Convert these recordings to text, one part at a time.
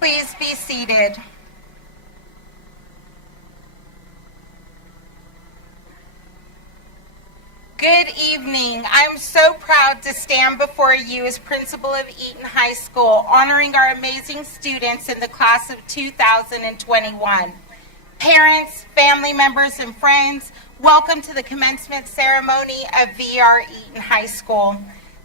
Please be seated. Good evening. I'm so proud to stand before you as principal of Eaton High School, honoring our amazing students in the class of 2021. Parents, family members, and friends, welcome to the commencement ceremony of VR Eaton High School.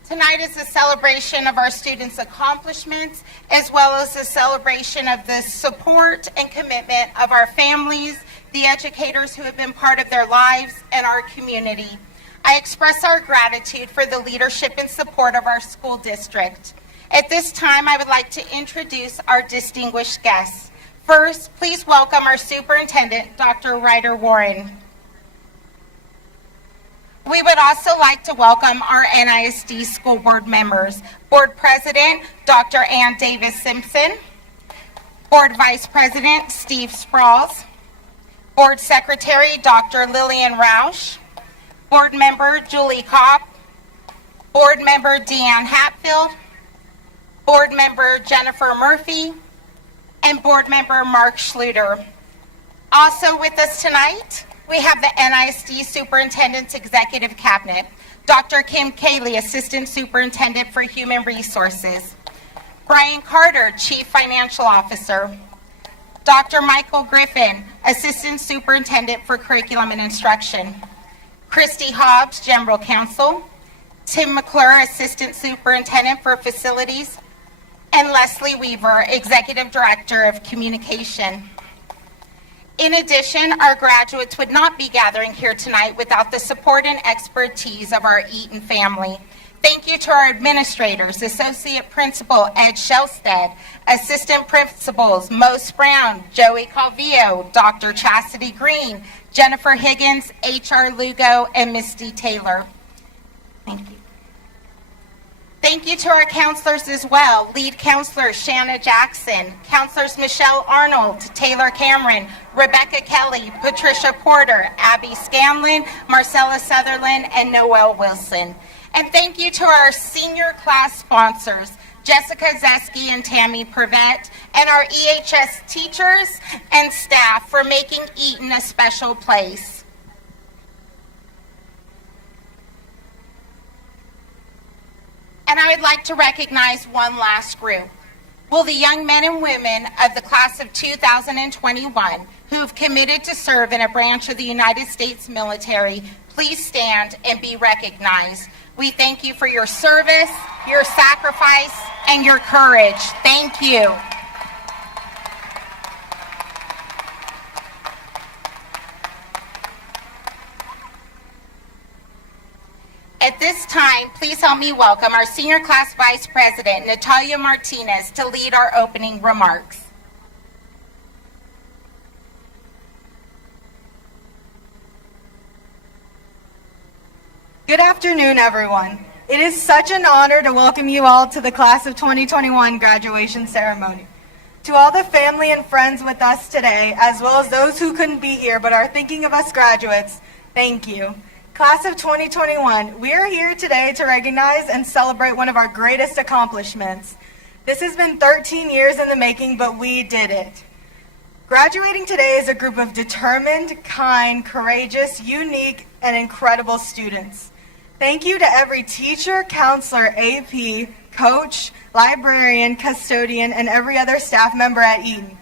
Tonight is a celebration of our students' accomplishments, as well as a celebration of the support and commitment of our families, the educators who have been part of their lives, and our community. I express our gratitude for the leadership and support of our school district. At this time, I would like to introduce our distinguished guests. First, please welcome our superintendent, Dr. Ryder Warren. We would also like to welcome our NISD school board members. Board President, Dr. Ann Davis Simpson. Board Vice President, Steve Sprouls. Board Secretary, Dr. Lillian Roush. Board Member, Julie Kopp. Board Member, Deanne Hatfield. Board Member, Jennifer Murphy. And Board Member, Mark Schluter. Also with us tonight, we have the NISD Superintendent's Executive Cabinet, Dr. Kim Cayley, Assistant Superintendent for Human Resources, Brian Carter, Chief Financial Officer, Dr. Michael Griffin, Assistant Superintendent for Curriculum and Instruction, Christy Hobbs, General Counsel, Tim McClure, Assistant Superintendent for Facilities, and Leslie Weaver, Executive Director of Communication. In addition, our graduates would not be gathering here tonight without the support and expertise of our Eaton family. Thank you to our administrators, Associate Principal Ed Shellstead, Assistant Principals Mose Brown, Joey Calvillo, Dr. Chastity Green, Jennifer Higgins, H.R. Lugo, and Misty Taylor. Thank you. Thank you to our counselors as well. Lead counselor Shanna Jackson, counselors Michelle Arnold, Taylor Cameron, Rebecca Kelly, Patricia Porter, Abby Scanlon, Marcella Sutherland, and Noelle Wilson. And thank you to our senior class sponsors, Jessica Zeski and Tammy Prevette, and our EHS teachers and staff for making Eaton a special place. And I would like to recognize one last group. Will the young men and women of the class of 2021 who have committed to serve in a branch of the United States military please stand and be recognized? We thank you for your service, your sacrifice, and your courage. Thank you. At this time, please help me welcome our Senior Class Vice President, Natalia Martinez, to lead our opening remarks. Good afternoon, everyone. It is such an honor to welcome you all to the Class of 2021 graduation ceremony. To all the family and friends with us today, as well as those who couldn't be here but are thinking of us graduates, thank you. Class of 2021, we are here today to recognize and celebrate one of our greatest accomplishments. This has been 13 years in the making, but we did it. Graduating today is a group of determined, kind, courageous, unique, and incredible students. Thank you to every teacher, counselor, AP, coach, librarian, custodian, and every other staff member at Eaton.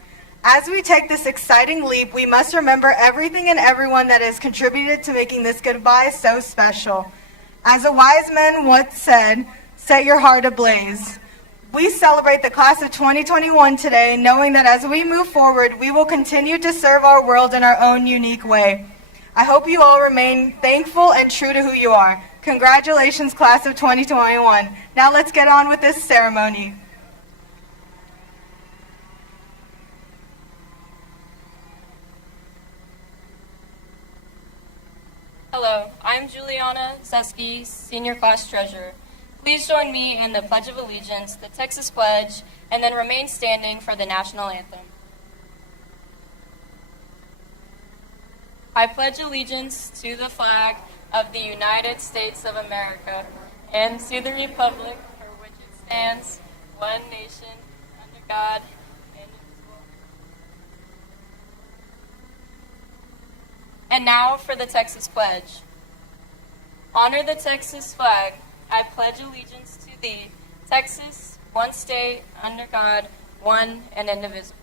As we take this exciting leap, we must remember everything and everyone that has contributed to making this goodbye so special. As a wise man once said, set your heart ablaze. We celebrate the class of 2021 today, knowing that as we move forward, we will continue to serve our world in our own unique way. I hope you all remain thankful and true to who you are. Congratulations, class of 2021. Now let's get on with this ceremony. Hello, I'm Juliana Zeski, Senior Class Treasurer. Please join me in the Pledge of Allegiance, the Texas Pledge, and then remain standing for the National Anthem. I pledge allegiance to the flag of the United States of America and to the republic for which it stands, one nation, under God, indivisible. And now for the Texas Pledge. Honor the Texas flag. I pledge allegiance to thee, Texas, one state, under God, one and indivisible.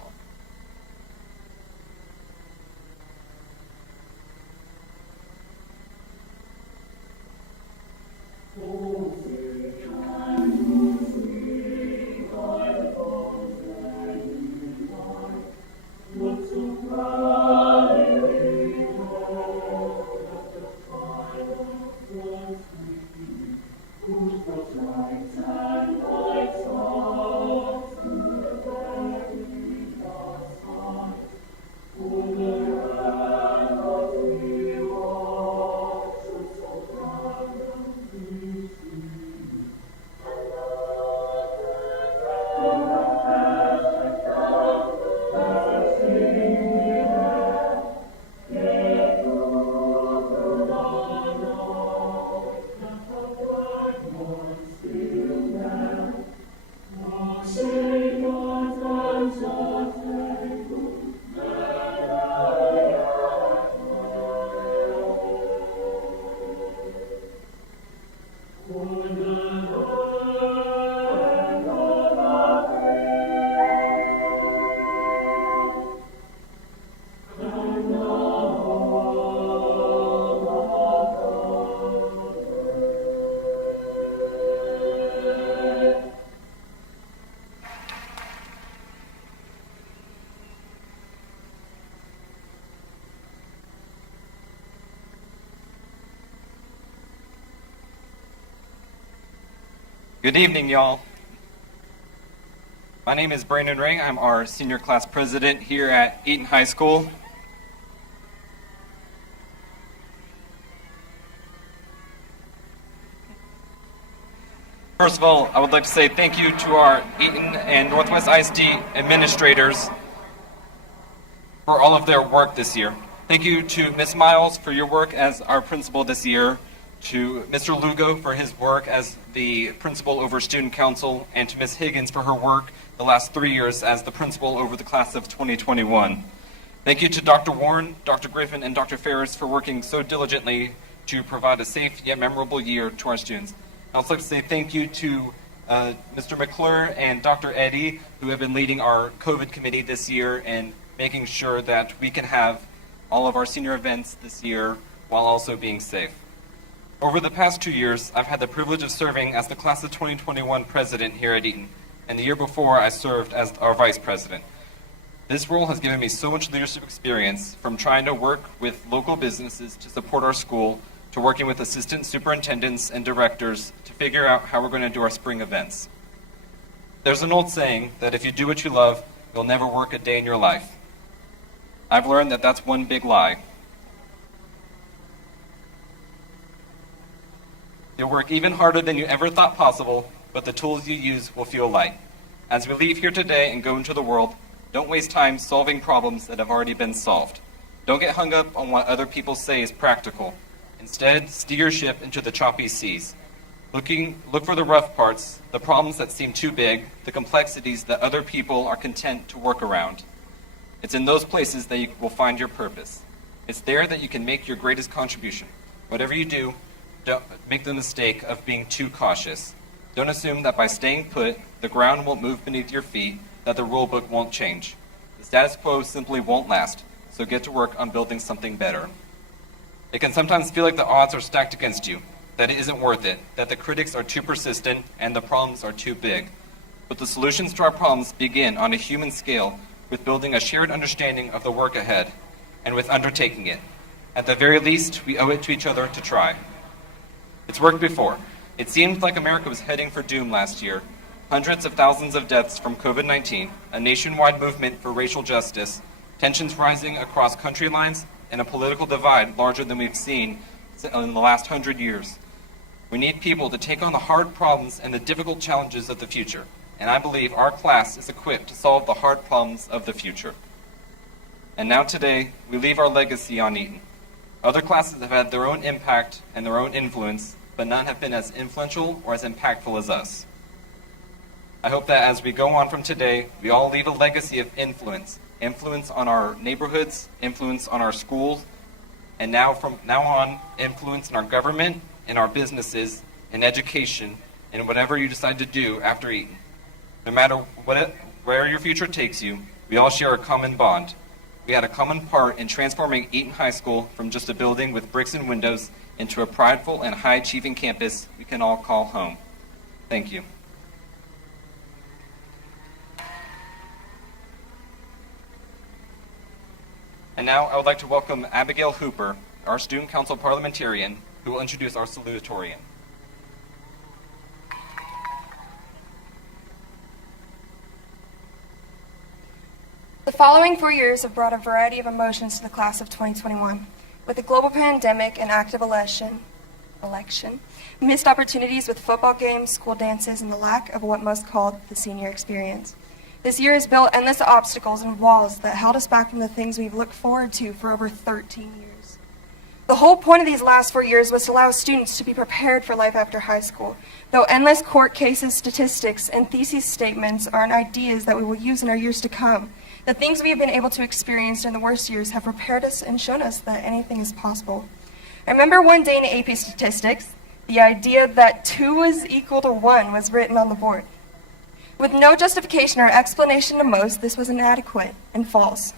Good evening, y'all. My name is Brandon Ray. I'm our senior class president here at Eaton High School. First of all, I would like to say thank you to our Eaton and Northwest ISD administrators for all of their work this year. Thank you to Ms. Miles for your work as our principal this year, to Mr. Lugo for his work as the principal over student council, and to Ms. Higgins for her work the last 3 years as the principal over the class of 2021. Thank you to Dr. Warren, Dr. Griffin, and Dr. Ferris for working so diligently to provide a safe yet memorable year to our students. I'd also like to say thank you to Mr. McClure and Dr. Eddy, who have been leading our COVID committee this year and making sure that we can have all of our senior events this year while also being safe. Over the past 2 years, I've had the privilege of serving as the class of 2021 president here at Eaton, and the year before I served as our vice president. This role has given me so much leadership experience, from trying to work with local businesses to support our school, to working with assistant superintendents and directors to figure out how we're going to do our spring events. There's an old saying that if you do what you love, you'll never work a day in your life. I've learned that that's one big lie. You'll work even harder than you ever thought possible, but the tools you use will feel light. As we leave here today and go into the world, don't waste time solving problems that have already been solved. Don't get hung up on what other people say is practical. Instead, steer your ship into the choppy seas. Look for the rough parts, the problems that seem too big, the complexities that other people are content to work around. It's in those places that you will find your purpose. It's there that you can make your greatest contribution. Whatever you do, don't make the mistake of being too cautious. Don't assume that by staying put, the ground won't move beneath your feet, that the rule book won't change. The status quo simply won't last, so get to work on building something better. It can sometimes feel like the odds are stacked against you, that it isn't worth it, that the critics are too persistent and the problems are too big. but the solutions to our problems begin on a human scale with building a shared understanding of the work ahead and with undertaking it. At the very least, we owe it to each other to try. It's worked before. It seemed like America was heading for doom last year. Hundreds of thousands of deaths from COVID-19, a nationwide movement for racial justice, tensions rising across country lines, and a political divide larger than we've seen in the last 100 years. We need people to take on the hard problems and the difficult challenges of the future, and I believe our class is equipped to solve the hard problems of the future. And now today, we leave our legacy on Eaton. Other classes have had their own impact and their own influence, but none have been as influential or as impactful as us. I hope that as we go on from today, we all leave a legacy of influence on our neighborhoods, influence on our schools, and from now on, influence in our government, in our businesses, in education, and whatever you decide to do after Eaton. No matter where your future takes you, we all share a common bond. We had a common part in transforming Eaton High School from just a building with bricks and windows into a prideful and high-achieving campus we can all call home. Thank you. And now I would like to welcome Abigail Hooper, our Student Council Parliamentarian, who will introduce our Salutatorian. The following 4 years have brought a variety of emotions to the class of 2021. With the global pandemic and active election, missed opportunities with football games, school dances, and the lack of what most called the senior experience. This year has built endless obstacles and walls that held us back from the things we've looked forward to for over 13 years. The whole point of these last 4 years was to allow students to be prepared for life after high school. Though endless court cases, statistics, and thesis statements aren't ideas that we will use in our years to come, the things we have been able to experience in the worst years have prepared us and shown us that anything is possible. I remember one day in AP statistics, the idea that 2 is equal to 1 was written on the board. With no justification or explanation to most, this was inadequate and false.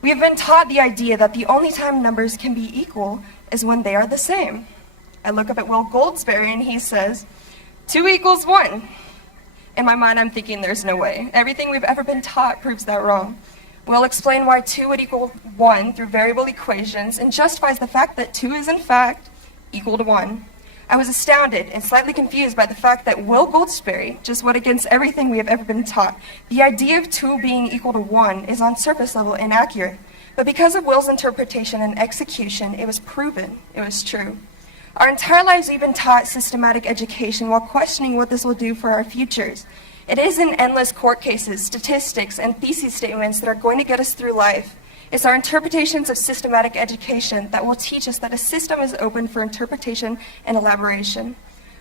We have been taught the idea that the only time numbers can be equal is when they are the same. I look up at Will Goldsberry and he says, 2 equals 1. In my mind, I'm thinking there's no way. Everything we've ever been taught proves that wrong. Will explain why 2 would equal 1 through variable equations and justifies the fact that 2 is in fact equal to 1. I was astounded and slightly confused by the fact that Will Goldsberry just went against everything we have ever been taught. The idea of 2 being equal to 1 is on surface level inaccurate, but because of Will's interpretation and execution, it was proven it was true. Our entire lives we've been taught systematic education while questioning what this will do for our futures. It isn't endless court cases, statistics, and thesis statements that are going to get us through life. It's our interpretations of systematic education that will teach us that a system is open for interpretation and elaboration.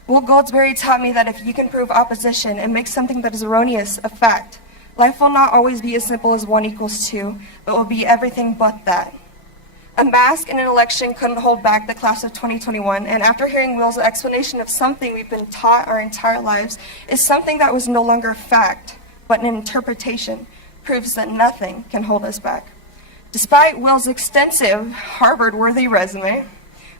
Will Goldsberry taught me that if you can prove opposition and make something that is erroneous a fact, life will not always be as simple as 1 equals 2, but will be everything but that. A mask in an election couldn't hold back the class of 2021, and after hearing Will's explanation of something we've been taught our entire lives is something that was no longer a fact, but an interpretation, proves that nothing can hold us back. Despite Will's extensive Harvard-worthy resume,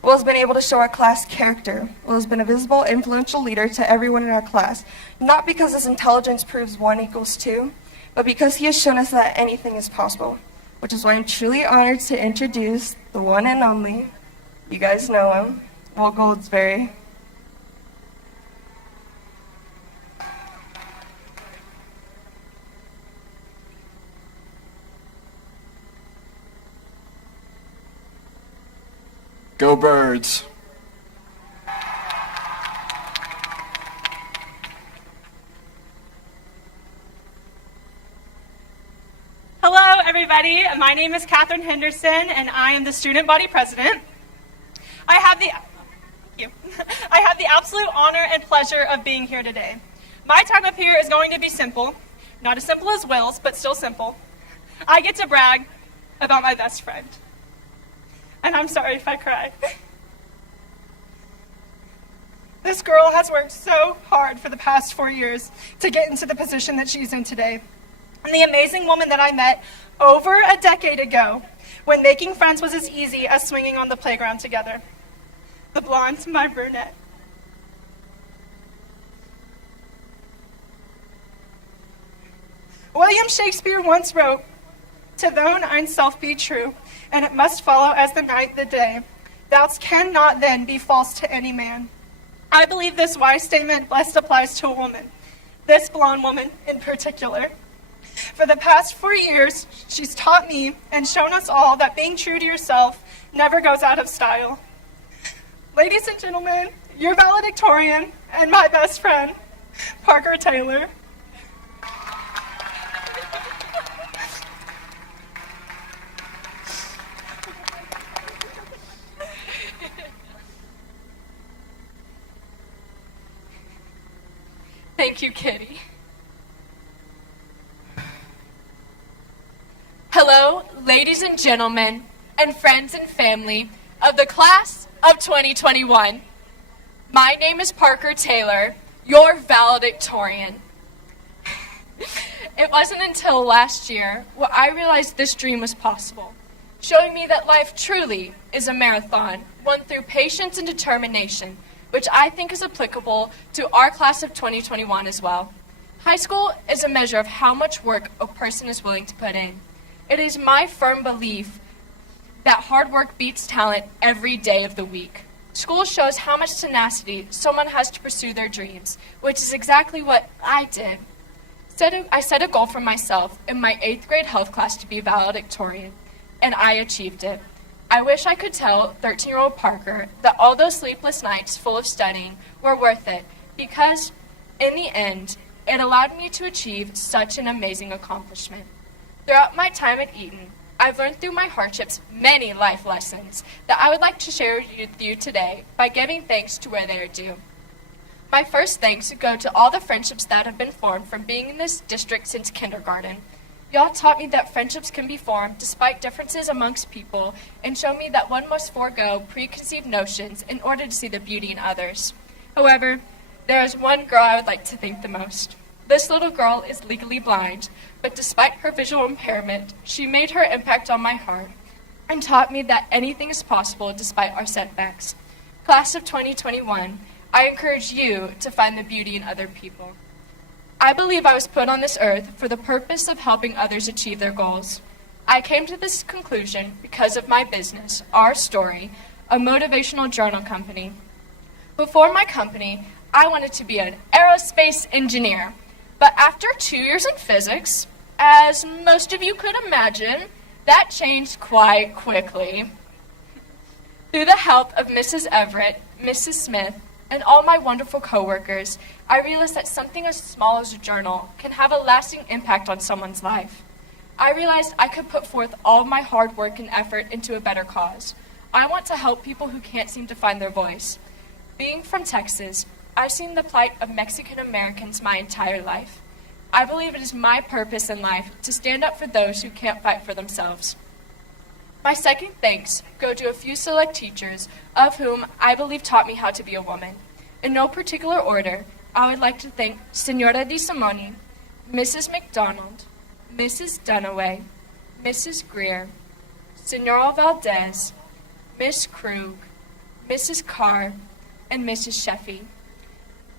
Will has been able to show our class character. Will has been a visible, influential leader to everyone in our class, not because his intelligence proves 1 equals 2, but because he has shown us that anything is possible, which is why I'm truly honored to introduce the one and only, you guys know him, Will Goldsberry. Go Birds! Hello, everybody. My name is Catherine Henderson, and I am the student body president. I have the absolute honor and pleasure of being here today. My time up here is going to be simple, not as simple as Will's, but still simple. I get to brag about my best friend. And I'm sorry if I cry. This girl has worked so hard for the past 4 years to get into the position that she's in today. And the amazing woman that I met over a decade ago when making friends was as easy as swinging on the playground together. The blonde, my brunette. William Shakespeare once wrote, "To thine own self be true, and it must follow as the night the day. Thou cannot then be false to any man." I believe this wise statement best applies to a woman, this blonde woman in particular. For the past 4 years, she's taught me and shown us all that being true to yourself never goes out of style. Ladies and gentlemen, your valedictorian and my best friend, Parker Taylor. Thank you, Kitty. Hello, ladies and gentlemen, and friends and family of the class of 2021. My name is Parker Taylor, your valedictorian. It wasn't until last year where I realized this dream was possible, showing me that life truly is a marathon, won through patience and determination, which I think is applicable to our class of 2021 as well. High school is a measure of how much work a person is willing to put in. It is my firm belief that hard work beats talent every day of the week. School shows how much tenacity someone has to pursue their dreams, which is exactly what I did. I set a goal for myself in my 8th grade health class to be valedictorian, and I achieved it. I wish I could tell 13-year-old Parker that all those sleepless nights full of studying were worth it, because in the end, it allowed me to achieve such an amazing accomplishment. Throughout my time at Eaton, I've learned through my hardships many life lessons that I would like to share with you today by giving thanks to where they are due. My first thanks go to all the friendships that have been formed from being in this district since kindergarten. Y'all taught me that friendships can be formed despite differences amongst people and show me that one must forego preconceived notions in order to see the beauty in others. However, there is one girl I would like to thank the most. This little girl is legally blind, but despite her visual impairment, she made her impact on my heart and taught me that anything is possible despite our setbacks. Class of 2021, I encourage you to find the beauty in other people. I believe I was put on this earth for the purpose of helping others achieve their goals. I came to this conclusion because of my business, Our Story, a motivational journal company. Before my company, I wanted to be an aerospace engineer. But after 2 years in physics, as most of you could imagine, that changed quite quickly. Through the help of Mrs. Everett, Mrs. Smith, and all my wonderful coworkers, I realized that something as small as a journal can have a lasting impact on someone's life. I realized I could put forth all my hard work and effort into a better cause. I want to help people who can't seem to find their voice. Being from Texas, I've seen the plight of Mexican Americans my entire life. I believe it is my purpose in life to stand up for those who can't fight for themselves. My second thanks go to a few select teachers, of whom I believe taught me how to be a woman. In no particular order, I would like to thank Senora Di Simoni, Mrs. McDonald, Mrs. Dunaway, Mrs. Greer, Senora Valdez, Miss Krug, Mrs. Carr, and Mrs. Sheffy.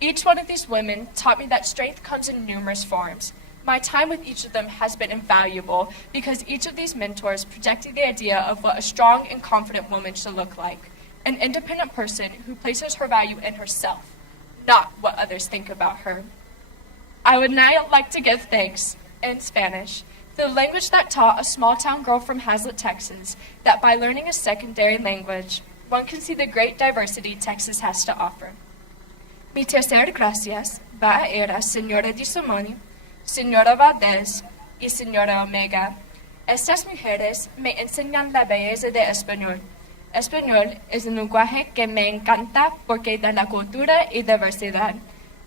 Each one of these women taught me that strength comes in numerous forms. My time with each of them has been invaluable because each of these mentors projected the idea of what a strong and confident woman should look like. An independent person who places her value in herself, not what others think about her. I would now like to give thanks, in Spanish, to the language that taught a small-town girl from Hazlet, Texas, that by learning a secondary language, one can see the great diversity Texas has to offer. Mi tercer gracias va a ir a Señora Di Simoni, Señora Valdez y Señora Omega. Estas mujeres me enseñan la belleza de español. Español es un lenguaje que me encanta porque da la cultura y diversidad.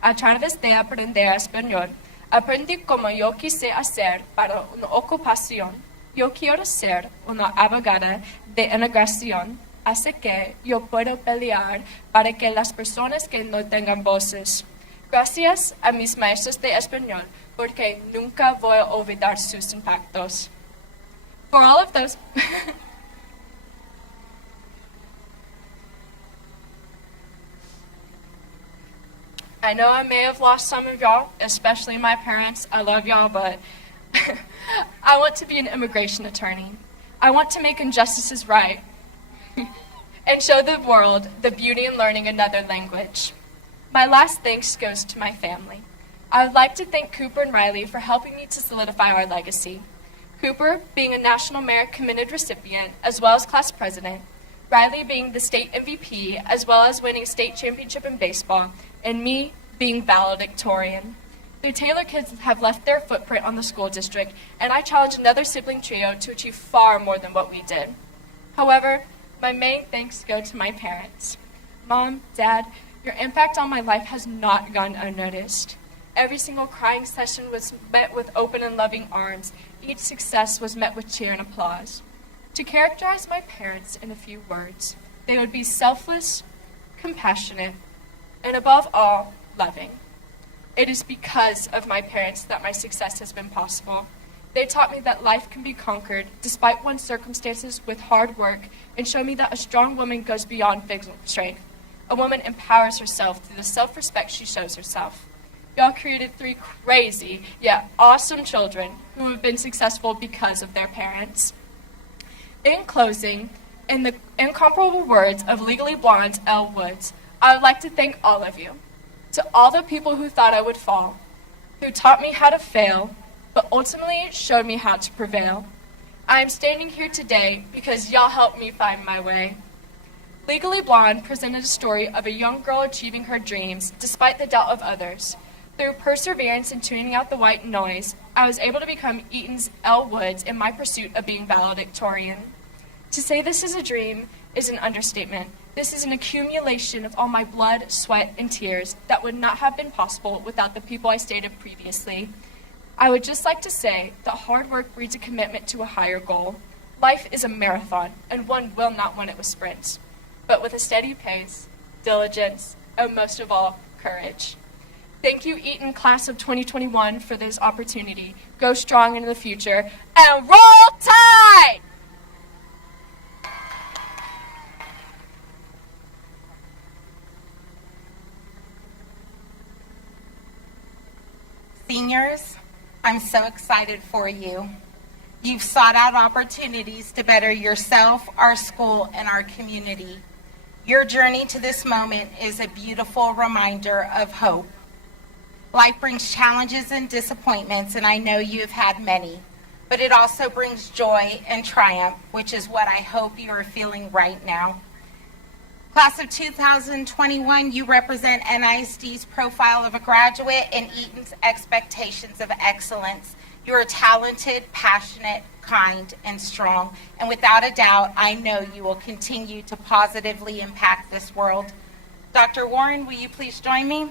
A través de aprender español, aprendí cómo yo quise hacer para una ocupación. Yo quiero ser una abogada de inmigración, así que yo puedo pelear para que las personas que no tengan voces. Gracias a mis maestros de español, porque nunca voy a olvidar sus impactos. For all of those... I know I may have lost some of y'all, especially my parents. I love y'all, but I want to be an immigration attorney. I want to make injustices right and show the world the beauty in learning another language. My last thanks goes to my family. I would like to thank Cooper and Riley for helping me to solidify our legacy. Cooper being a National Merit Commended recipient as well as class president, Riley being the state MVP as well as winning state championship in baseball, and me being valedictorian. The Taylor kids have left their footprint on the school district, and I challenge another sibling trio to achieve far more than what we did. However, my main thanks go to my parents. Mom, Dad, your impact on my life has not gone unnoticed. Every single crying session was met with open and loving arms. Each success was met with cheer and applause. To characterize my parents in a few words, they would be selfless, compassionate, and above all, loving. It is because of my parents that my success has been possible. They taught me that life can be conquered despite one's circumstances with hard work, and show me that a strong woman goes beyond physical strength. A woman empowers herself through the self-respect she shows herself. Y'all created 3 crazy, yet awesome children who have been successful because of their parents. In closing, in the incomparable words of Legally Blonde's Elle Woods, I would like to thank all of you. To all the people who thought I would fall, who taught me how to fail, but ultimately showed me how to prevail. I am standing here today because y'all helped me find my way. Legally Blonde presented a story of a young girl achieving her dreams despite the doubt of others. Through perseverance and tuning out the white noise, I was able to become Eaton's Elle Woods in my pursuit of being valedictorian. To say this is a dream is an understatement. This is an accumulation of all my blood, sweat, and tears that would not have been possible without the people I stated previously. I would just like to say that hard work breeds a commitment to a higher goal. Life is a marathon, and one will not win it with sprints, but with a steady pace, diligence, and most of all, courage. Thank you, Eaton Class of 2021, for this opportunity. Go strong into the future, and roll Tide! Seniors, I'm so excited for you. You've sought out opportunities to better yourself, our school, and our community. Your journey to this moment is a beautiful reminder of hope. Life brings challenges and disappointments, and I know you have had many, but it also brings joy and triumph, which is what I hope you are feeling right now. Class of 2021, you represent NISD's profile of a graduate and Eaton's expectations of excellence. You are talented, passionate, kind, and strong, and without a doubt, I know you will continue to positively impact this world. Dr. Warren, will you please join me?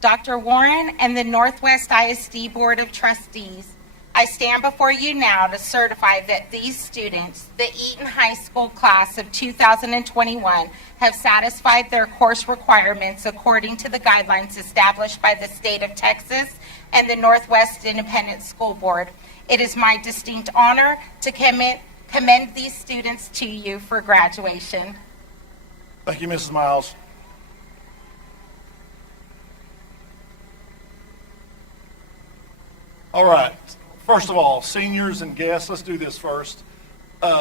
Dr. Warren and the Northwest ISD Board of Trustees, I stand before you now to certify that these students, the Eaton High School class of 2021, have satisfied their course requirements according to the guidelines established by the state of Texas and the Northwest Independent School Board. It is my distinct honor to commend these students to you for graduation. Thank you, Mrs. Miles. All right. First of all, seniors and guests, let's do this first.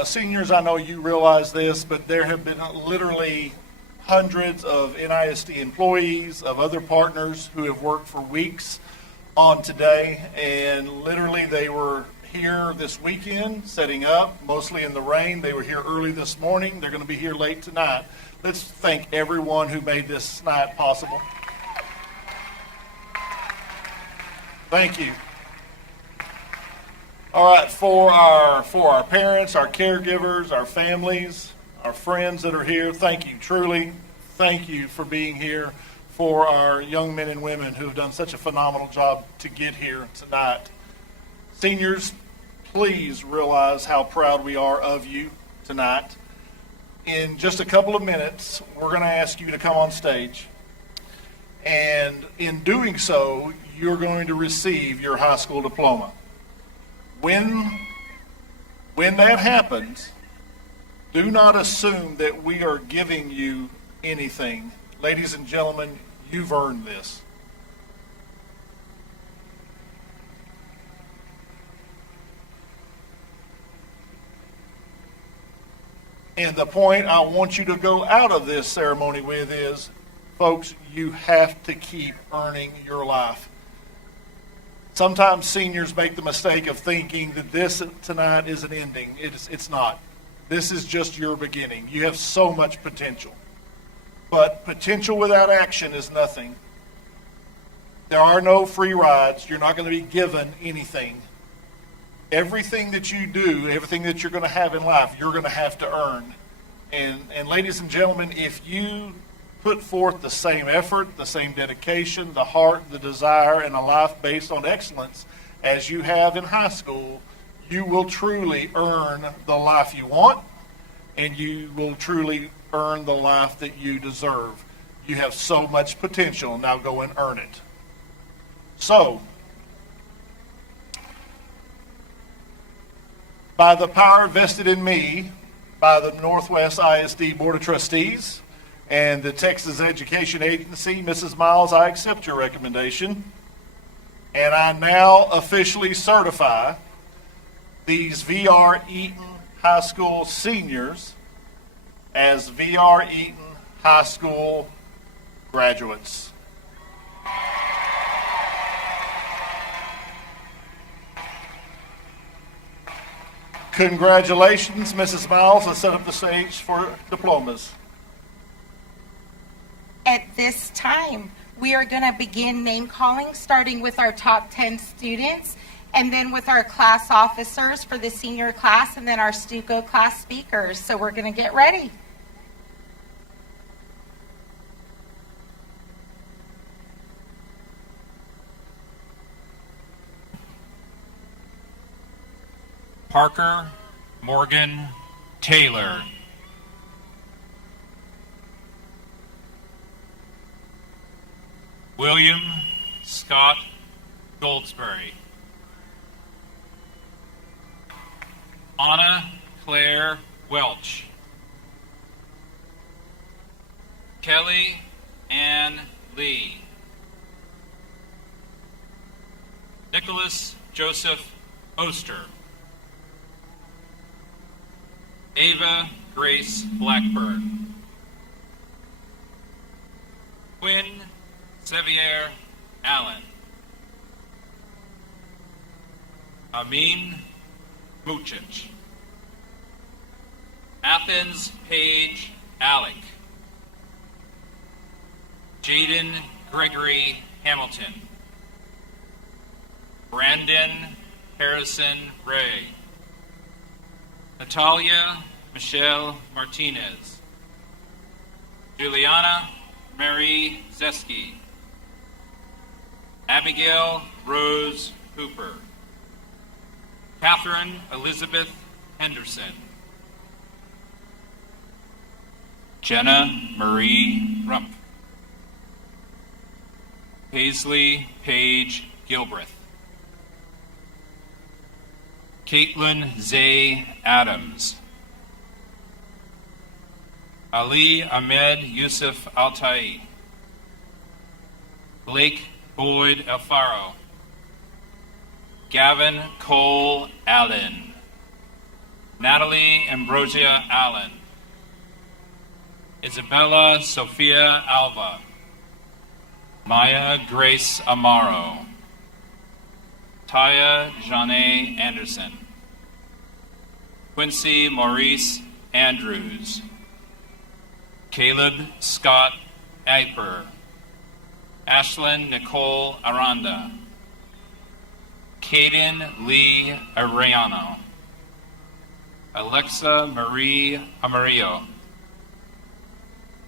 Seniors, I know you realize this, but there have been literally hundreds of NISD employees, of other partners who have worked for weeks on today, and literally they were here this weekend setting up, mostly in the rain. They were here early this morning. They're going to be here late tonight. Let's thank everyone who made this night possible. Thank you. All right, for our parents, our caregivers, our families, our friends that are here, thank you. Truly, thank you for being here. For our young men and women who have done such a phenomenal job to get here tonight. Seniors, please realize how proud we are of you tonight. In just a couple of minutes, we're going to ask you to come on stage. And in doing so, you're going to receive your high school diploma. When that happens, do not assume that we are giving you anything. Ladies and gentlemen, you've earned this. And the point I want you to go out of this ceremony with is, folks, you have to keep earning your life. Sometimes seniors make the mistake of thinking that this tonight is an ending. It's not. This is just your beginning. You have so much potential. But potential without action is nothing. There are no free rides. You're not going to be given anything. Everything that you do, everything that you're going to have in life, you're going to have to earn. And ladies and gentlemen, if you put forth the same effort, the same dedication, the heart, the desire, and a life based on excellence as you have in high school, you will truly earn the life you want, and you will truly earn the life that you deserve. You have so much potential. Now go and earn it. So, by the power vested in me by the Northwest ISD Board of Trustees and the Texas Education Agency, Mrs. Miles, I accept your recommendation. And I now officially certify these VR Eaton High School seniors as VR Eaton High School graduates. Congratulations, Mrs. Miles. Let's set up the stage for diplomas. At this time, we are going to begin name calling, starting with our top 10 students, and then with our class officers for the senior class, and then our Stuco class speakers. So we're going to get ready. Parker Morgan Taylor. William Scott Goldsberry. Anna Claire Welch. Kelly Ann Lee. Nicholas Joseph Oster. Ava Grace Blackburn. Quinn Sevier Allen. Amin Mucic. Athens Page Alec. Jaden Gregory Hamilton. Brandon Harrison Ray. Natalia Michelle Martinez. Juliana Mary Zeski. Abigail Rose Hooper. Catherine Elizabeth Henderson. Jenna Marie Rump. Paisley Paige Gilbreth. Caitlin Zay Adams. Ali Ahmed Yusuf Altai. Blake Boyd Alfaro. Gavin Cole Allen. Natalie Ambrosia Allen. Isabella Sophia Alva. Maya Grace Amaro. Taya Janae Anderson. Quincy Maurice Andrews. Caleb Scott Eiper. Ashlyn Nicole Aranda. Caden Lee Arellano. Alexa Marie Amarillo.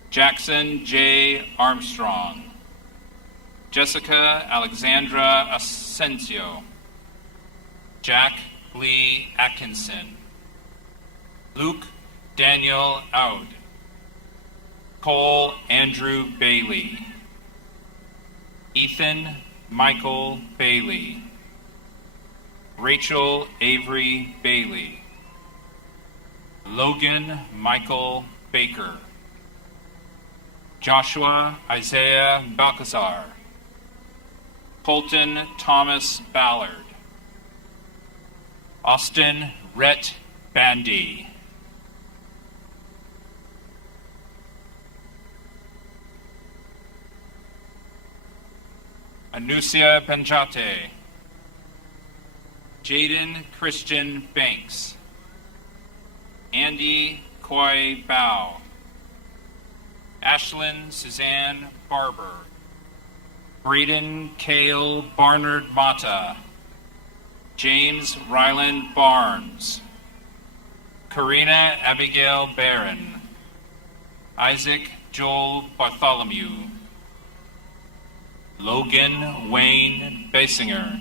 Jackson J. Armstrong. Jessica Alexandra Asensio. Jack Lee Atkinson. Luke Daniel Aud. Cole Andrew Bailey. Ethan Michael Bailey. Rachel Avery Bailey. Logan Michael Baker. Joshua Isaiah Balcazar. Colton Thomas Ballard. Austin Rhett Bandy. Anusia Panjate, Jaden Christian Banks, Andy Koi Bao, Ashlyn Suzanne Barber, Braden Cale Barnard Mata, James Ryland Barnes, Karina Abigail Barron, Isaac Joel Bartholomew, Logan Wayne Basinger,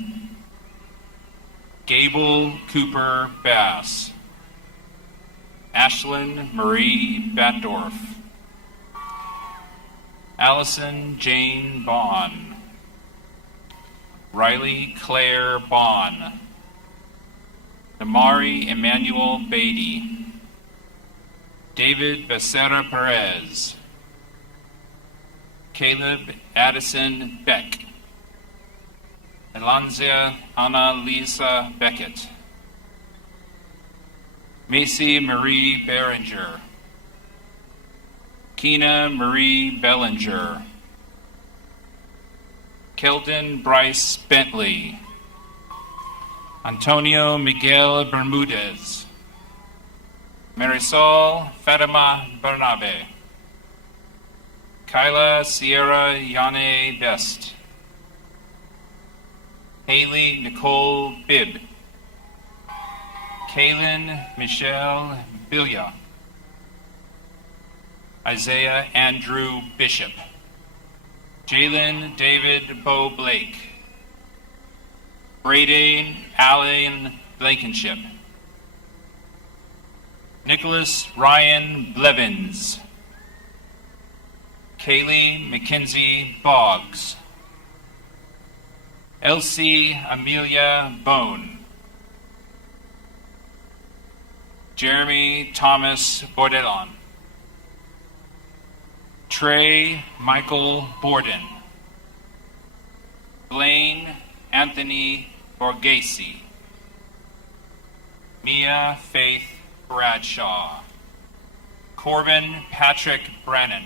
Gable Cooper Bass, Ashlyn Marie Batdorf, Allison Jane Bond, Riley Claire Bond, Damari Emmanuel Beatty, David Becerra Perez, Caleb Addison Beck, Elanzia Anna Lisa Beckett, Macy Marie Behringer, Keena Marie Bellinger, Kelton Bryce Bentley, Antonio Miguel Bermudez, Marisol Fatima Bernabe, Kyla Sierra Yane Best, Haley Nicole Bibb, Kaylin Michelle Bilya, Isaiah Andrew Bishop, Jalen David Bo Blake, Braden Allen Blankenship, Nicholas Ryan Blevins, Kaylee Mackenzie Boggs, Elsie Amelia Bone, Jeremy Thomas Bordelon, Trey Michael Borden, Blaine Anthony Borghese, Mia Faith Bradshaw, Corbin Patrick Brennan,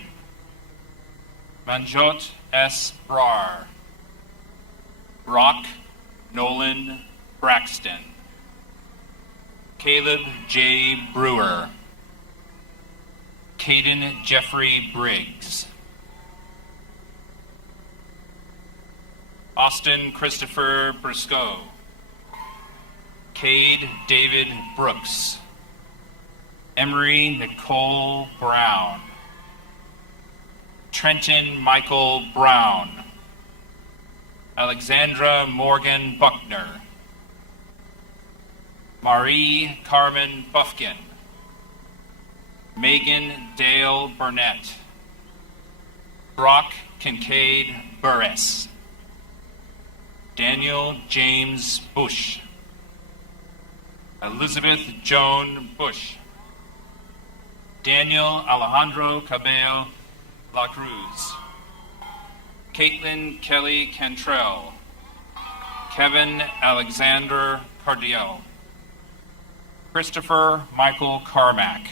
Manjot S. Brar, Brock Nolan Braxton, Caleb J. Brewer, Caden Jeffrey Briggs, Austin Christopher Briscoe, Cade David Brooks, Emery Nicole Brown, Trenton Michael Brown, Alexandra Morgan Buckner, Marie Carmen Buffkin, Megan Dale Burnett, Brock Kincaid Burris, Daniel James Bush, Elizabeth Joan Bush, Daniel Alejandro Cabello La Cruz, Caitlin Kelly Cantrell, Kevin Alexander Cardiel, Christopher Michael Carmack,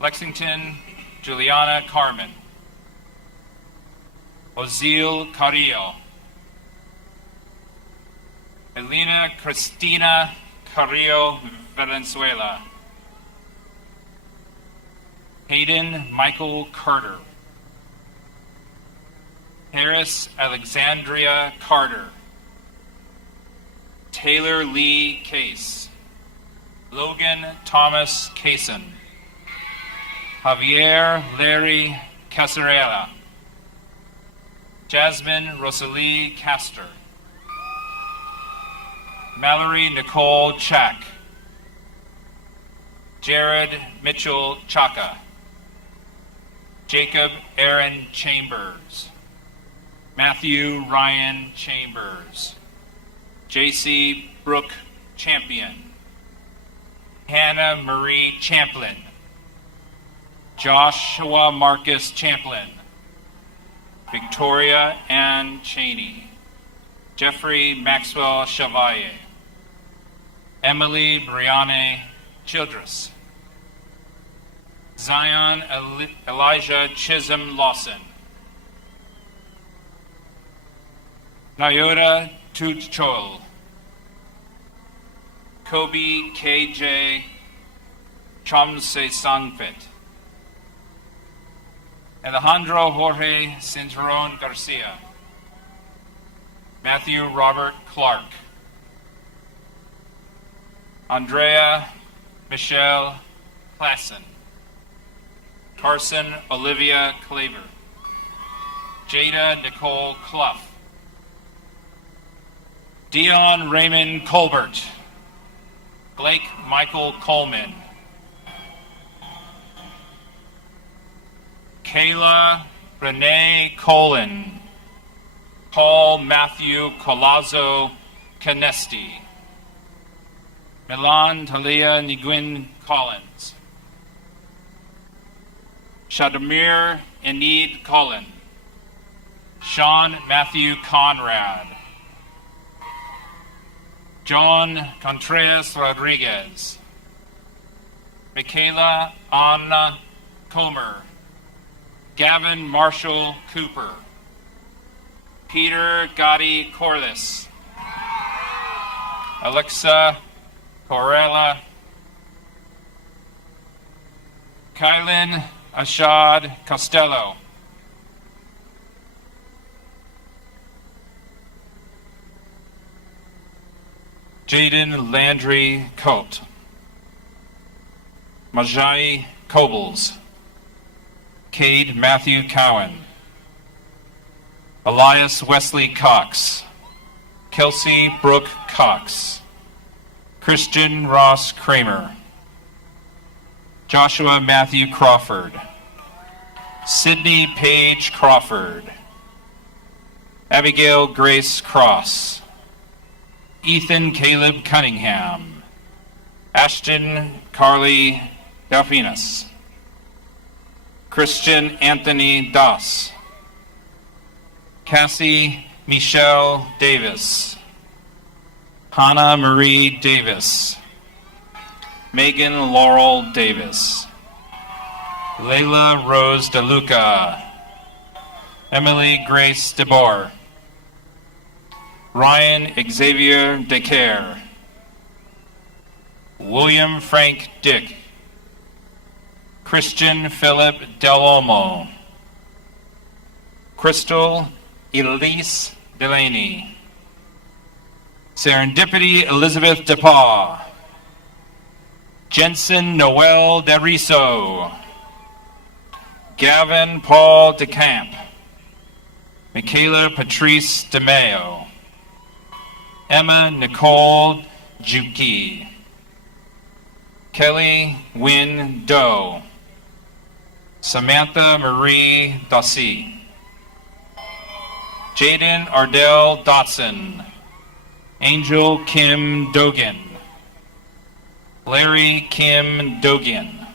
Lexington Juliana Carmen, Ozil Carrillo, Elena Cristina Carrillo Valenzuela, Hayden Michael Carter, Harris Alexandria Carter, Taylor Lee Case, Logan Thomas Cason, Javier Larry Casarella, Jasmine Rosalie Castor, Mallory Nicole Chack, Jared Mitchell Chaka, Jacob Aaron Chambers, Matthew Ryan Chambers, J.C. Brooke Champion, Hannah Marie Champlin, Joshua Marcus Champlin, Victoria Ann Cheney, Jeffrey Maxwell Chevalier, Emily Brianne Childress, Zion Elijah Chisholm Lawson, Nayora Tuchol, Kobe KJ Chomse Sangpit, Alejandro Jorge Cinturon Garcia, Matthew Robert Clark, Andrea Michelle Klassen, Carson Olivia Claver, Jada Nicole Clough, Dion Raymond Colbert, Blake Michael Coleman, Kayla Renee Colin, Paul Matthew Colazzo Canesti, Milan Talia Niguin Collins, Shadamir Enid Cullen, Sean Matthew Conrad, John Contreras Rodriguez, Michaela Anna Comer, Gavin Marshall Cooper, Peter Gotti Corliss, Alexa Corella, Kylan Ashad Costello, Jaden Landry Coat, Majai Cobles, Cade Matthew Cowan, Elias Wesley Cox, Kelsey Brooke Cox, Christian Ross Kramer, Joshua Matthew Crawford, Sydney Paige Crawford, Abigail Grace Cross, Ethan Caleb Cunningham, Ashton Carly Delphinas, Christian Anthony Doss, Cassie Michelle Davis, Hannah Marie Davis, Megan Laurel Davis, Layla Rose DeLuca, Emily Grace DeBoer, Ryan Xavier DeCare, William Frank Dick, Christian Philip Del Olmo, Crystal Elise Delaney, Serendipity Elizabeth DePaw, Jensen Noel Deriso, Gavin Paul DeCamp, Michaela Patrice DeMeo, Emma Nicole Juki, Kelly Wynn Doe, Samantha Marie Dossie, Jaden Ardell Dotson, Angel Kim Dogan, Larry Kim Dogan,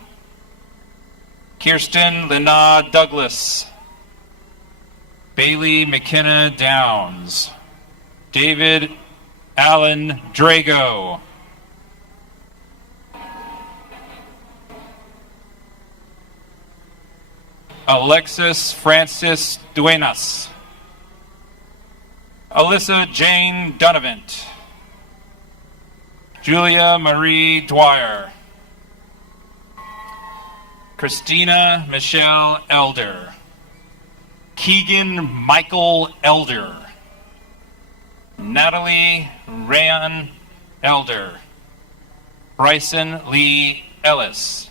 Kirsten Lena Douglas, Bailey McKenna Downs, David Allen Drago, Alexis Francis Duenas, Alyssa Jane Dunavant, Julia Marie Dwyer, Christina Michelle Elder, Keegan Michael Elder, Natalie Rayan Elder, Bryson Lee Ellis,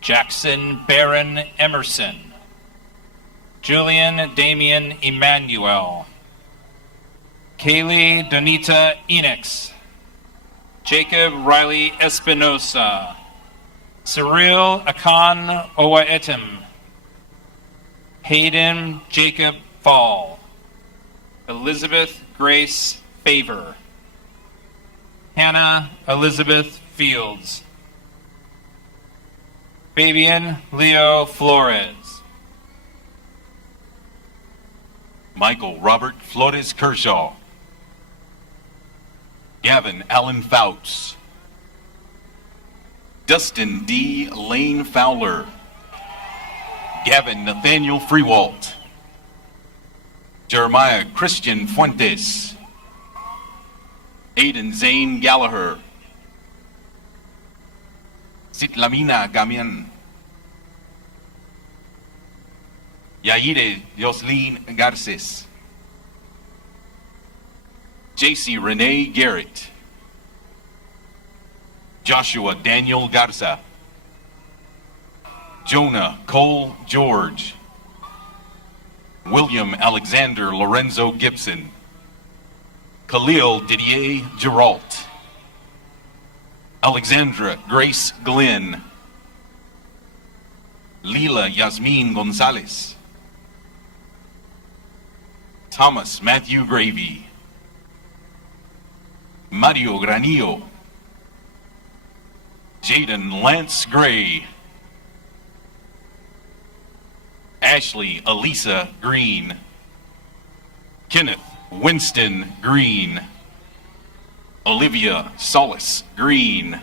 Jackson Barron Emerson, Julian Damian Emmanuel, Kaylee Donita Enix, Jacob Riley Espinosa, Cyril Akan Owaetim, Hayden Jacob Fall, Elizabeth Grace Favor, Hannah Elizabeth Fields, Fabian Leo Flores, Michael Robert Flores Kershaw, Gavin Allen Fouts, Dustin D. Lane Fowler, Gavin Nathaniel Freewalt, Jeremiah Christian Fuentes, Aiden Zane Gallagher, Sitlamina Gamian, Yaire Jocelyn Garces, JC Renee Garrett, Joshua Daniel Garza, Jonah Cole George, William Alexander Lorenzo Gibson, Khalil Didier Geralt, Alexandra Grace Glenn, Lila Yasmin Gonzalez, Thomas Matthew Gravy, Mario Granillo, Jaden Lance Gray, Ashley Elisa Green, Kenneth Winston Green, Olivia Solace Green,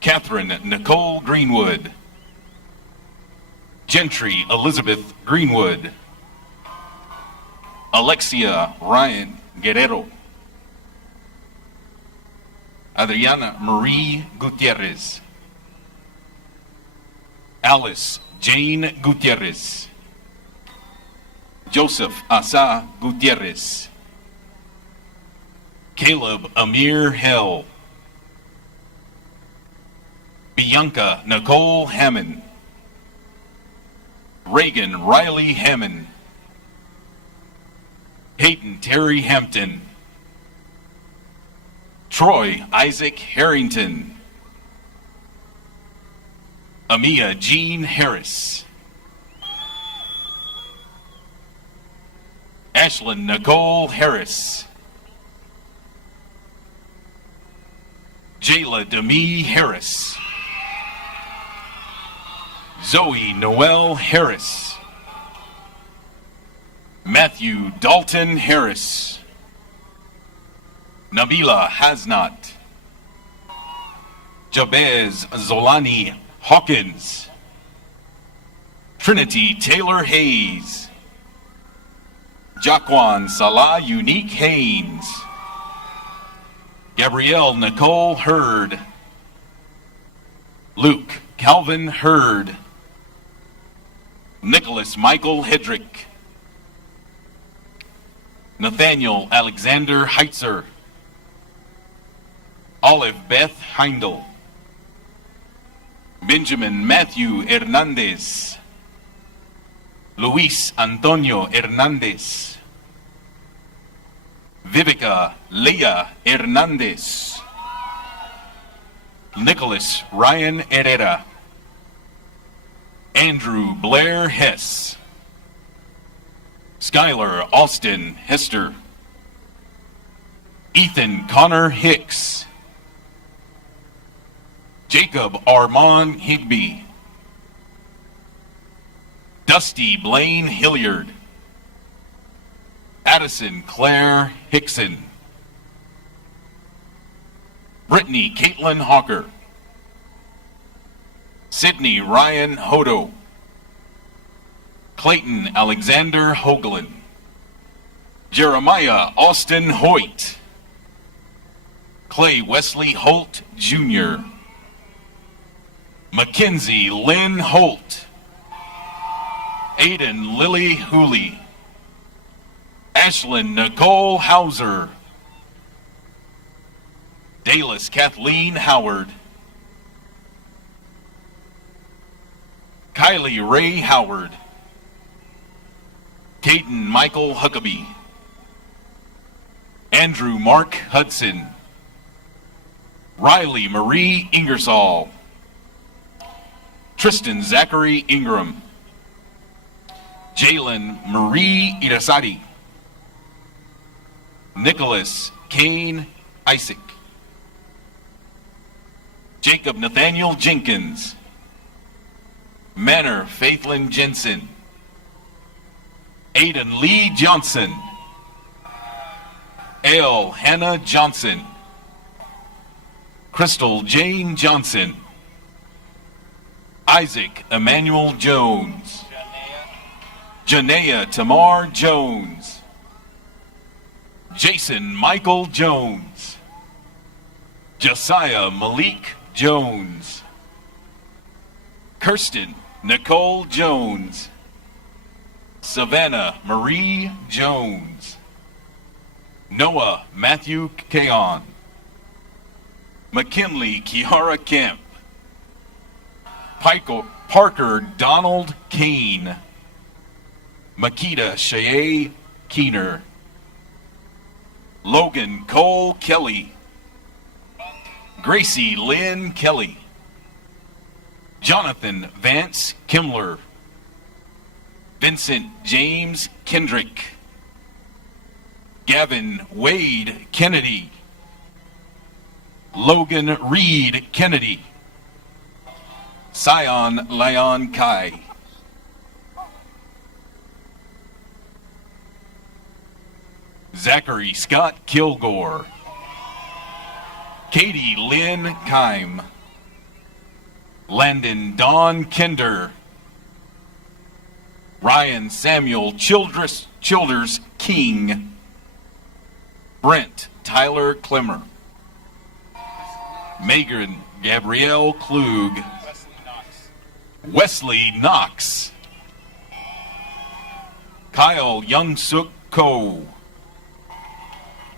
Catherine Nicole Greenwood, Gentry Elizabeth Greenwood, Alexia Ryan Guerrero, Adriana Marie Gutierrez, Alice Jane Gutierrez, Joseph Asa Gutierrez, Caleb Amir Hell, Bianca Nicole Hammond, Reagan Riley Hammond, Peyton Terry Hampton, Troy Isaac Harrington, Amia Jean Harris, Ashlyn Nicole Harris, Jayla Demi Harris, Zoe Noel Harris, Matthew Dalton Harris, Nabila Hasnat, Jabez Zolani Hawkins, Trinity Taylor Hayes, Jaquan Salah Unique Haynes, Gabrielle Nicole Hurd, Luke Calvin Hurd, Nicholas Michael Hedrick, Nathaniel Alexander Heitzer, Olive Beth Heindel, Benjamin Matthew Hernandez, Luis Antonio Hernandez, Vivica Leah Hernandez, Nicholas Ryan Herrera, Andrew Blair Hess, Skylar Austin Hester, Ethan Connor Hicks, Jacob Armand Higby, Dusty Blaine Hilliard, Addison Claire Hickson, Brittany Caitlin Hawker, Sydney Ryan Hodo, Clayton Alexander Hoagland, Jeremiah Austin Hoyt, Clay Wesley Holt Jr., Mackenzie Lynn Holt, Aiden Lily Hooley, Ashlyn Nicole Hauser, Dallas Kathleen Howard, Kylie Ray Howard, Caden Michael Huckabee, Andrew Mark Hudson, Riley Marie Ingersoll, Tristan Zachary Ingram, Jalen Marie Irasati, Nicholas Kane Isaac, Jacob Nathaniel Jenkins, Manor Faithlin Jensen, Aiden Lee Johnson, L. Hannah Johnson, Crystal Jane Johnson, Isaac Emmanuel Jones, Janea Tamar Jones. Jason Michael Jones. Josiah Malik Jones. Kirsten Nicole Jones. Savannah Marie Jones. Noah Matthew Kaon. McKinley Kiara Kemp. Parker Donald Kane. Makita Shea Keener. Logan Cole Kelly. Gracie Lynn Kelly. Jonathan Vance Kimler. Vincent James Kendrick. Gavin Wade Kennedy. Logan Reed Kennedy. Sion Leon Kai. Zachary Scott Kilgore. Katie Lynn Kime. Landon Don Kinder. Ryan Samuel Childers King. Brent Tyler Clemmer. Megan Gabrielle Klug. Wesley Knox. Kyle Youngsuk Ko.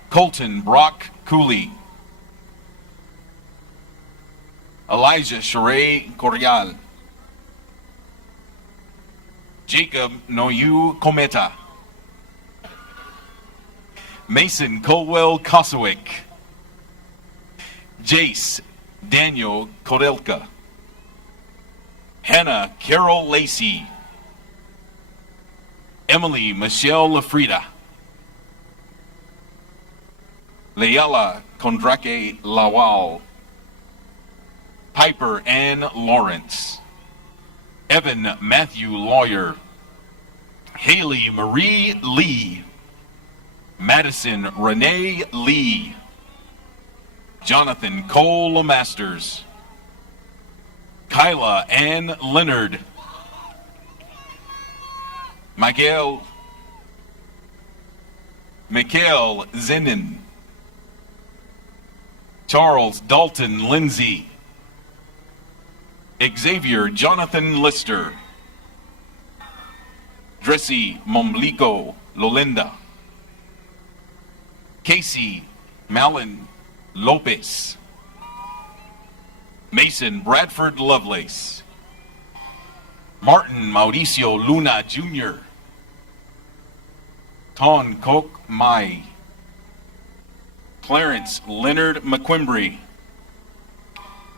Colton Brock Cooley. Elijah Sheree Corial. Jacob Noyu Kometa. Mason Colwell Kosowick. Jace Daniel Kodelka. Hannah Carol Lacey. Emily Michelle Lafrida. Leala Kondrake Lawal. Piper Ann Lawrence. Evan Matthew Lawyer. Haley Marie Lee. Madison Renee Lee. Jonathan Cole Masters. Kyla Ann Leonard. Mikael Zenin. Charles Dalton Lindsay. Xavier Jonathan Lister. Dressy Momblico Lolinda. Casey Malin Lopez. Mason Bradford Lovelace. Martin Mauricio Luna Jr. Ton Kok Mai. Clarence Leonard McQuimbrey.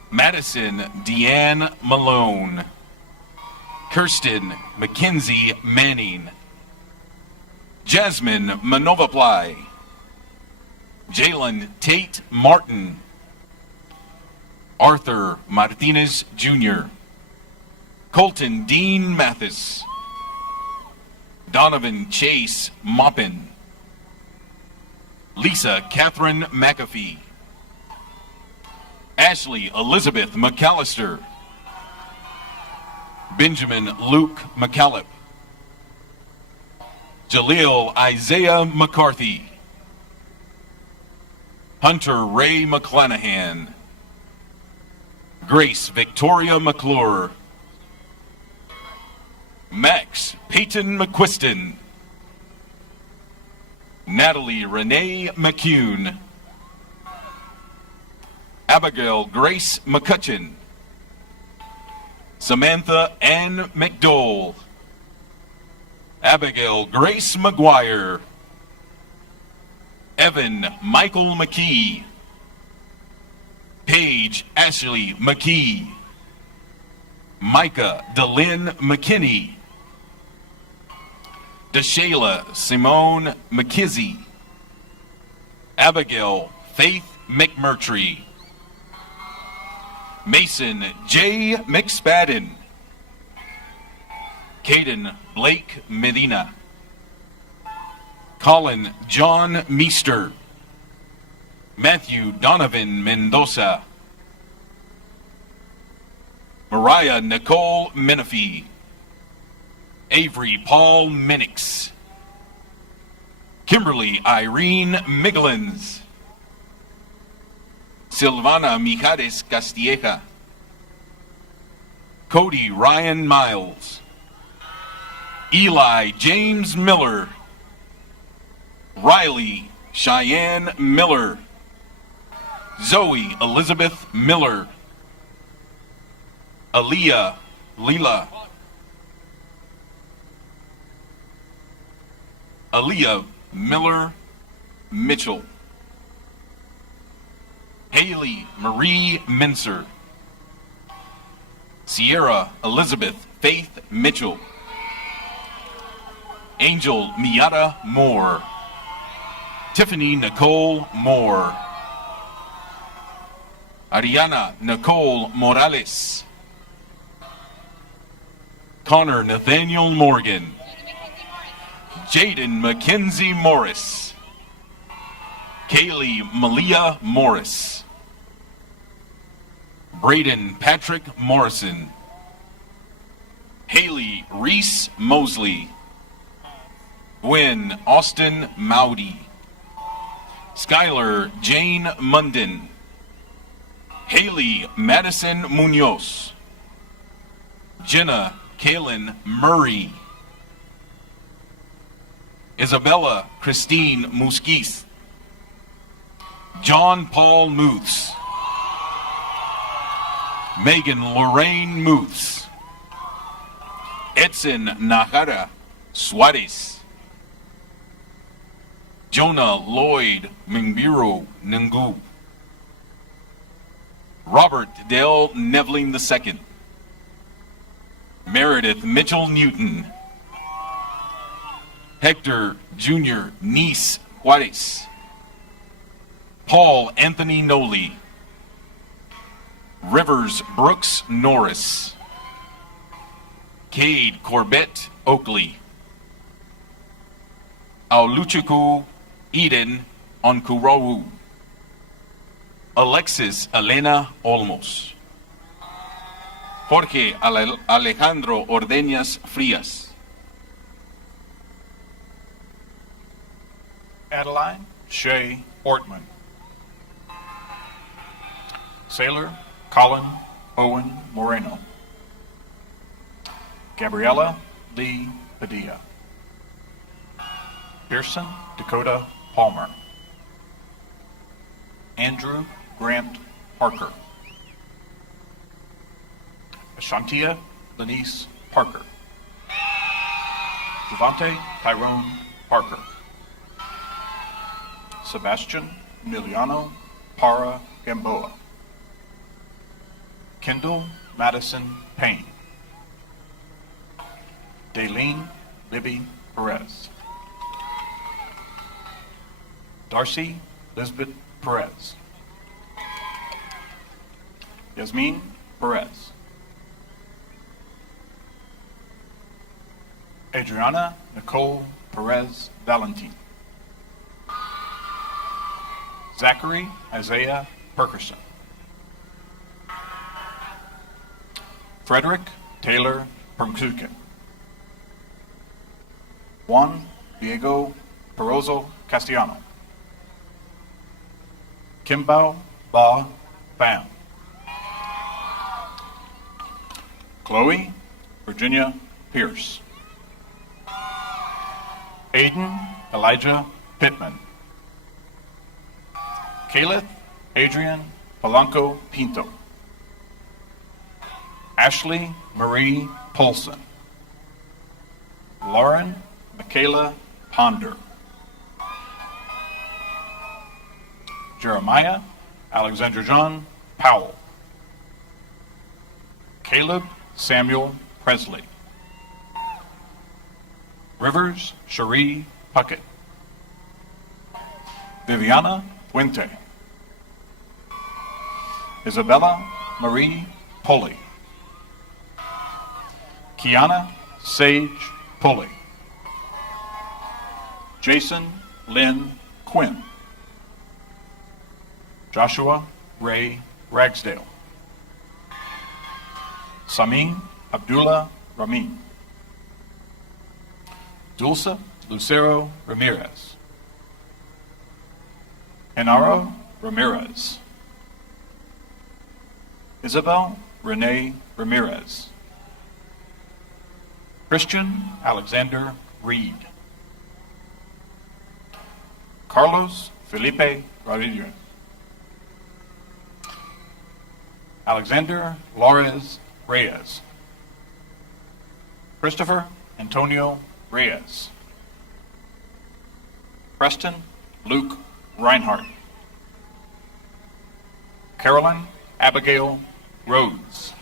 Madison Deanne Malone. Kirsten Mackenzie Manning. Jasmine Manovaply. Jalen Tate Martin. Arthur Martinez Jr. Colton Dean Mathis. Donovan Chase Moppin. Lisa Catherine McAfee. Ashley Elizabeth McAllister. Benjamin Luke McCallop. Jaleel Isaiah McCarthy. Hunter Ray McClanahan. Grace Victoria McClure. Max Peyton McQuiston. Natalie Renee McCune. Abigail Grace McCutcheon. Samantha Ann McDowell. Abigail Grace McGuire. Evan Michael McKee. Paige Ashley McKee. Micah DeLynn McKinney. DeShayla Simone McKizzy. Abigail Faith McMurtry. Mason J. McSpadden. Caden Blake Medina. Colin John Meester. Matthew Donovan Mendoza. Mariah Nicole Menifee. Avery Paul Minix, Kimberly Irene Miglins, Silvana Mijares Castilleja, Cody Ryan Miles, Eli James Miller, Riley Cheyenne Miller, Zoe Elizabeth Miller, Aaliyah Leela, Aaliyah Miller Mitchell, Haley Marie Mincer, Sierra Elizabeth Faith Mitchell, Angel Miata Moore, Tiffany Nicole Moore, Ariana Nicole Morales, Connor Nathaniel Morgan, Jaden Mackenzie Morris, Kaylee Malia Morris, Braden Patrick Morrison, Haley Reese Mosley, Gwen Austin Mowdy, Skylar Jane Munden, Haley Madison Munoz, Jenna Kaylin Murray, Isabella Christine Musquiz, John Paul Muths, Megan Lorraine Muths, Edson Najara Suarez, Jonah Lloyd Mingbiro Nungu, Robert Dale Nevling II, Meredith Mitchell Newton, Hector Jr. Nice Juarez, Paul Anthony Noli, Rivers Brooks Norris, Cade Corbett Oakley, Auluchuku Eden Onkurowu, Alexis Elena Olmos, Jorge Alejandro Ordeñas Frias, Adeline Shea Ortman, Sailor Colin Owen Moreno, Gabriella Lee Padilla, Pearson Dakota Palmer, Andrew Grant Parker, Ashantia Lenice Parker, Javante Tyrone Parker, Sebastian Emiliano Para Gamboa, Kendall Madison Payne, Daylene Libby Perez, Darcy Lisbeth Perez, Yasmin Perez, Adriana Nicole Perez Valentin, Zachary Isaiah Perkerson, Frederick Taylor Permkuken, Juan Diego Perozo Castellano, Kimbao Ba Pham, Chloe Virginia Pierce, Aiden Elijah Pittman, Caleb Adrian Polanco Pinto, Ashley Marie Polson, Lauren Michaela Ponder, Jeremiah Alexander John Powell, Caleb Samuel Presley, Rivers Cherie Puckett, Viviana Fuente, Isabella Marie Pulley, Kiana Sage Pulley, Jason Lynn Quinn, Joshua Ray Ragsdale, Samin Abdullah Ramin, Dulce Lucero Ramirez. Genaro Ramirez. Isabel Renee Ramirez. Christian Alexander Reed. Carlos Felipe Rodriguez. Alexander Lores Reyes. Christopher Antonio Reyes. Preston Luke Reinhardt. Carolyn Abigail Rhodes.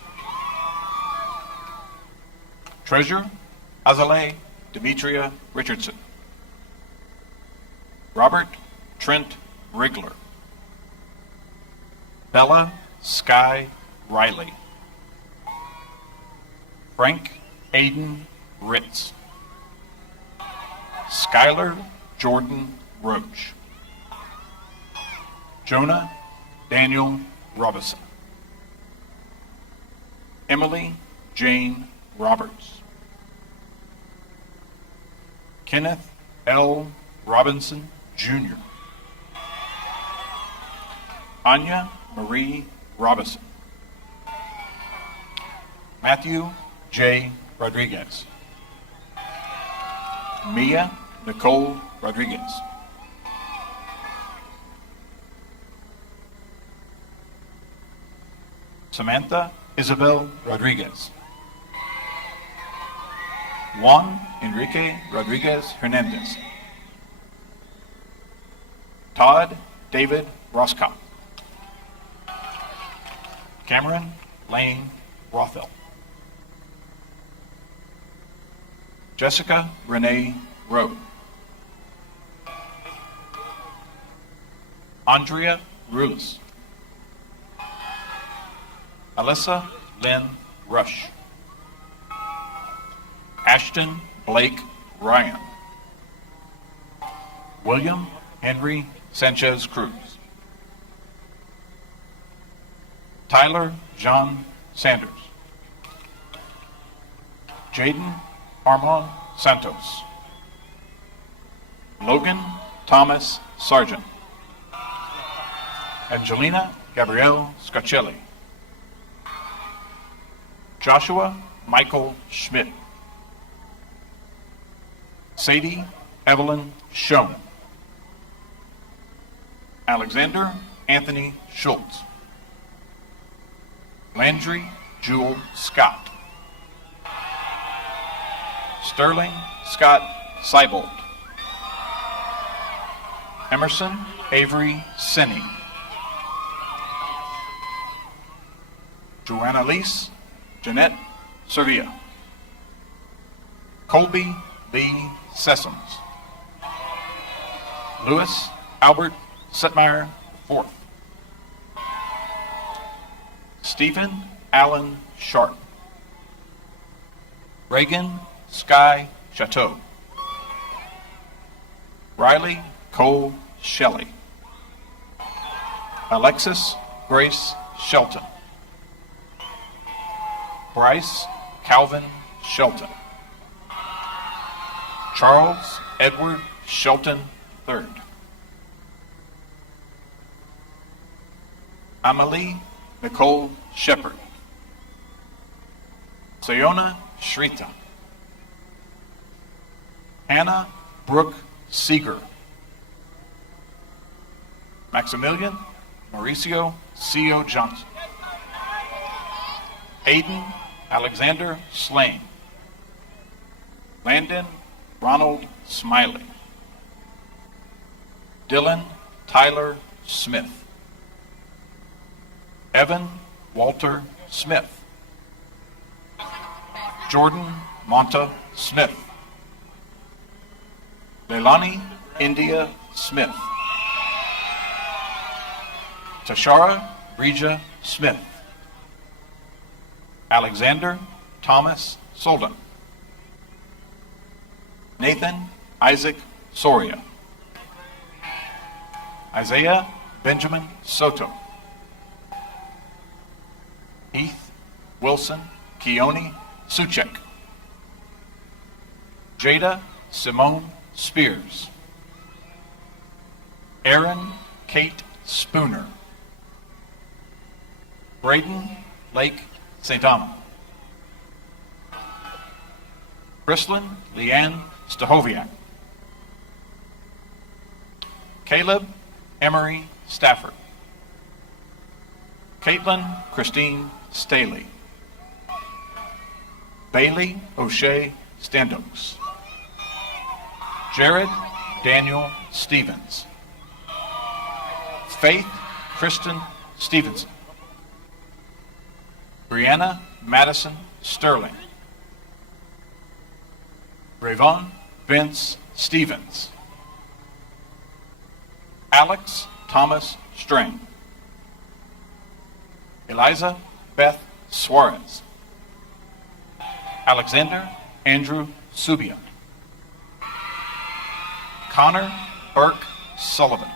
Treasurer Azalea Demetria Richardson. Robert Trent Rigler. Bella Sky Riley. Frank Aiden Ritz. Skylar Jordan Roach. Jonah Daniel Robinson. Emily Jane Roberts. Kenneth L. Robinson, Jr. Anya Marie Robinson. Matthew J. Rodriguez. Mia Nicole Rodriguez. Samantha Isabel Rodriguez. Juan Enrique Rodriguez Hernandez. Todd David Roscott. Cameron Lane Rothel. Jessica Renee Rowe. Andrea Rulis. Alyssa Lynn Rush. Ashton Blake Ryan. William Henry Sanchez Cruz. Tyler John Sanders. Jaden Armand Santos. Logan Thomas Sargent. Angelina Gabrielle Scarcelli. Joshua Michael Schmidt. Sadie Evelyn Schoen. Alexander Anthony Schultz. Landry Jewel Scott. Sterling Scott Seibold. Emerson Avery Senny. Joanna Lise Jeanette Servia. Colby Lee Sessoms. Louis Albert Setmeyer IV. Stephen Allen Sharp. Reagan Sky Chateau. Riley Cole Shelley. Alexis Grace Shelton. Bryce Calvin Shelton. Charles Edward Shelton III. Amelie Nicole Shepard. Sayona Shrita. Hannah Brooke Seeger. Maximilian Mauricio C.O. Johnson. Aiden Alexander Slane. Landon Ronald Smiley. Dylan Tyler Smith. Evan Walter Smith. Jordan Monta Smith. Leilani India Smith. Tashara Regia Smith. Alexander Thomas Solden. Nathan Isaac Soria. Isaiah Benjamin Soto. Heath Wilson Keone Suchek. Jada Simone Spears. Erin Kate Spooner. Braden Lake St. Anna. Chrislyn Leanne Stahoviak. Caleb Emery Stafford. Caitlin Christine Staley. Bailey O'Shea Standoaks. Jared Daniel Stevens. Faith Kristen Stevenson. Brianna Madison Sterling. Rayvon Vince Stevens. Alex Thomas String. Eliza Beth Suarez. Alexander Andrew Subia. Connor Burke Sullivan.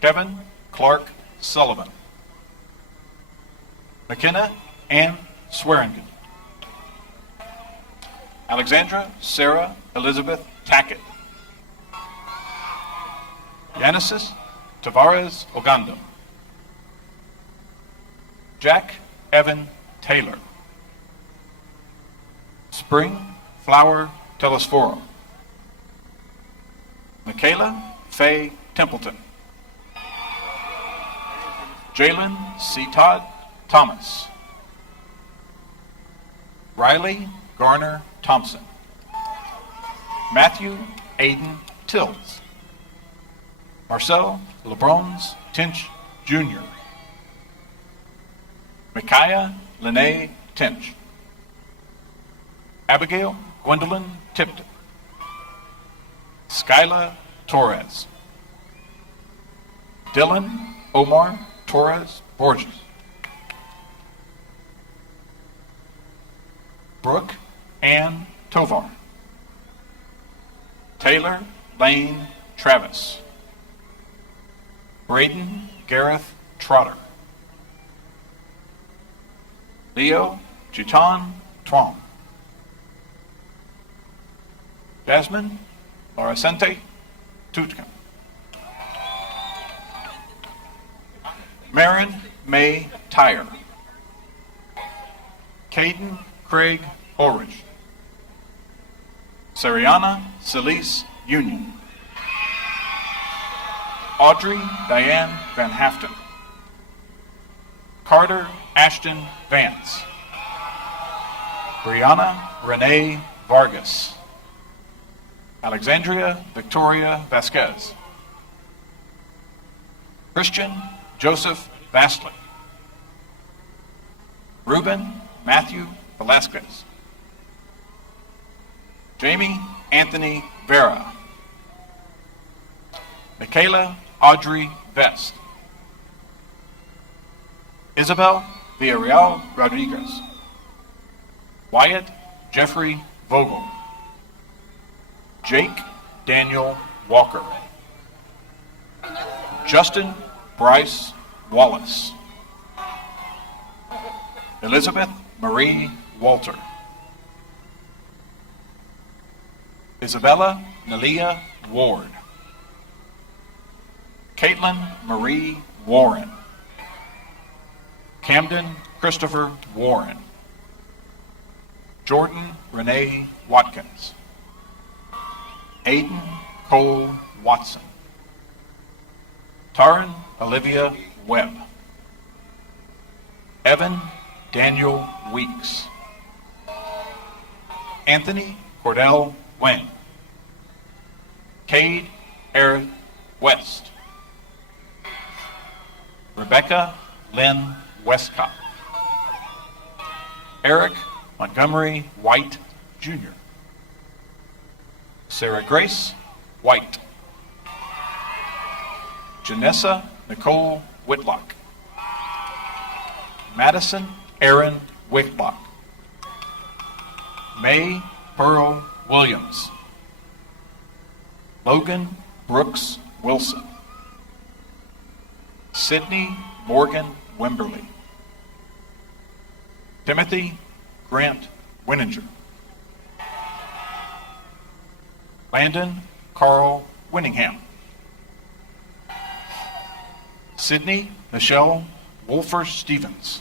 Kevin Clark Sullivan. McKenna Ann Swearingen. Alexandra Sarah Elizabeth Tackett. Yanisys Tavares Ogando. Jack Evan Taylor. Spring Flower Telesforo. Michaela Faye Templeton. Jalen C. Todd Thomas. Riley Garner Thompson. Matthew Aiden Tills. Marcel LeBrons Tinch Jr. Micaiah Lene Tinch. Abigail Gwendolyn Tipton. Skyla Torres. Dylan Omar Torres Borges. Brooke Ann Tovar. Taylor Lane Travis. Braden Gareth Trotter. Leo Chiton Twong. Jasmine Lauracente Tutkin. Marin May Tyre. Caden Craig Ulrich. Sariana Celise Union. Audrey Diane Van Haften. Carter Ashton Vance. Brianna Renee Vargas. Alexandria Victoria Vasquez. Christian Joseph Vastly. Ruben Matthew Velasquez. Jamie Anthony Vera. Michaela Audrey Vest. Isabel Villarreal Rodriguez. Wyatt Jeffrey Vogel. Jake Daniel Walker. Justin Bryce Wallace. Elizabeth Marie Walter. Isabella Nalia Ward. Caitlin Marie Warren. Camden Christopher Warren. Jordan Renee Watkins. Aiden Cole Watson. Taryn Olivia Webb. Evan Daniel Weeks. Anthony Cordell Wang. Cade Eric West. Rebecca Lynn Westcott. Eric Montgomery White Jr. Sarah Grace White. Janessa Nicole Whitlock. Madison Aaron Whitlock. May Pearl Williams. Logan Brooks Wilson. Sydney Morgan Wimberly. Timothy Grant Winninger. Landon Carl Winningham. Sydney Michelle Wolfer Stevens.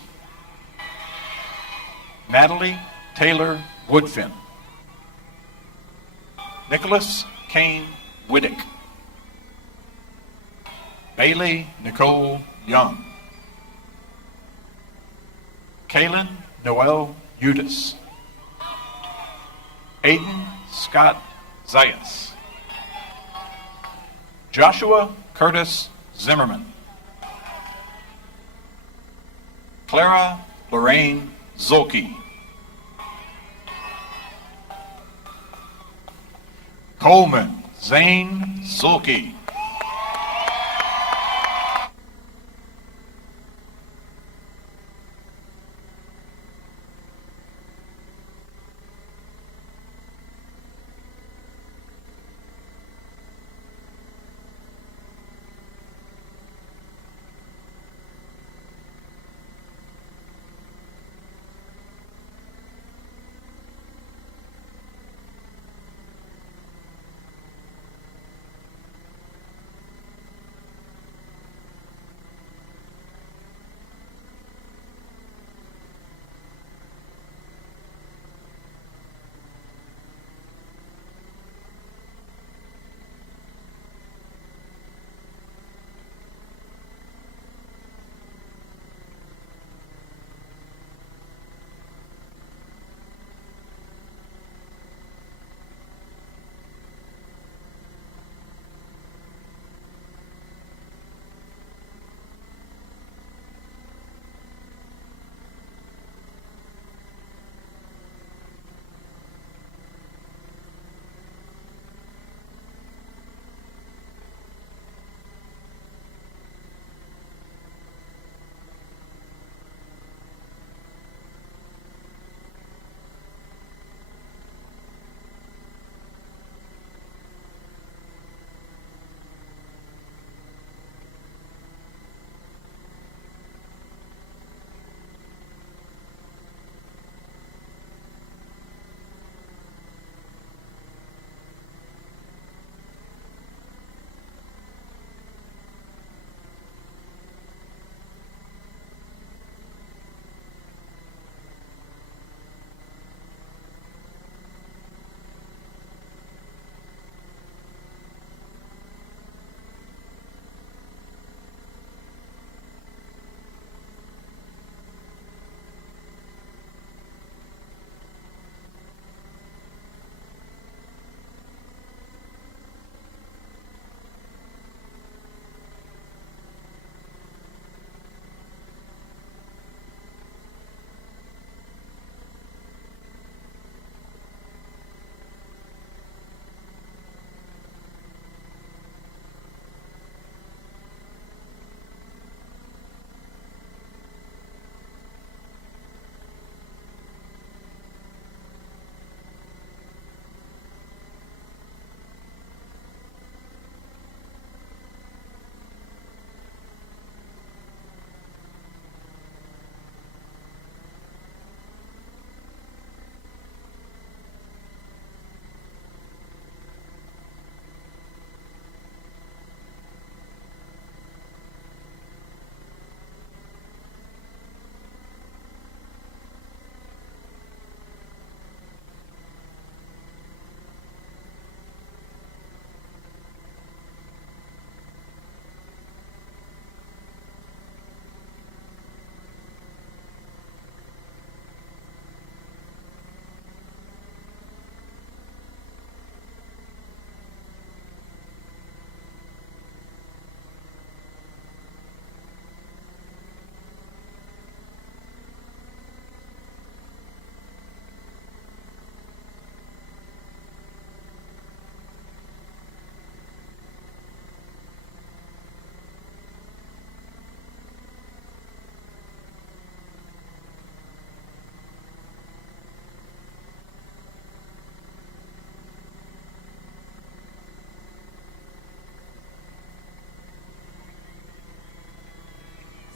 Natalie Taylor Woodfin. Nicholas Kane Widdick. Bailey Nicole Young. Kaylin Noel Udis. Aiden Scott Zayas. Joshua Curtis Zimmerman. Clara Lorraine Zolke. Coleman Zane Zolke.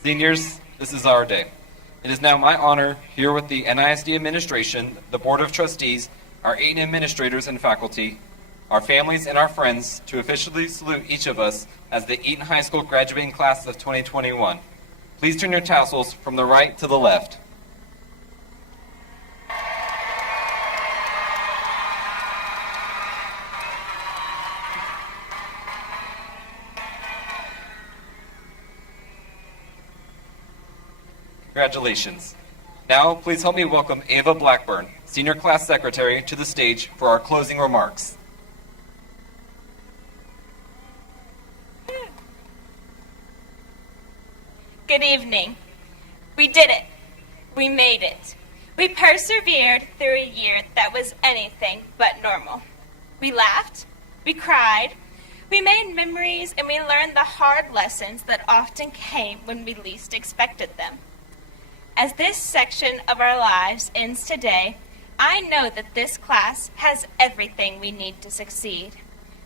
Seniors, this is our day. It is now my honor, here with the NISD administration, the Board of Trustees, our Eaton administrators and faculty, our families, and our friends, to officially salute each of us as the Eaton High School graduating class of 2021. Please turn your tassels from the right to the left. Congratulations. Now, please help me welcome Ava Blackburn, Senior Class Secretary, to the stage for our closing remarks. Good evening. We did it. We made it. We persevered through a year that was anything but normal. We laughed. We cried. We made memories, and we learned the hard lessons that often came when we least expected them. As this section of our lives ends today, I know that this class has everything we need to succeed.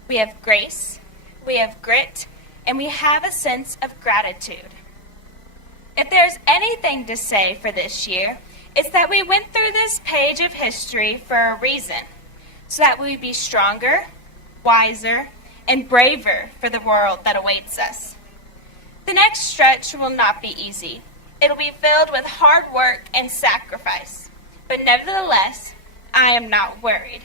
We have grace, we have grit, and we have a sense of gratitude. If there's anything to say for this year, it's that we went through this page of history for a reason, so that we be stronger, wiser, and braver for the world that awaits us. The next stretch will not be easy. It'll be filled with hard work and sacrifice. But nevertheless, I am not worried,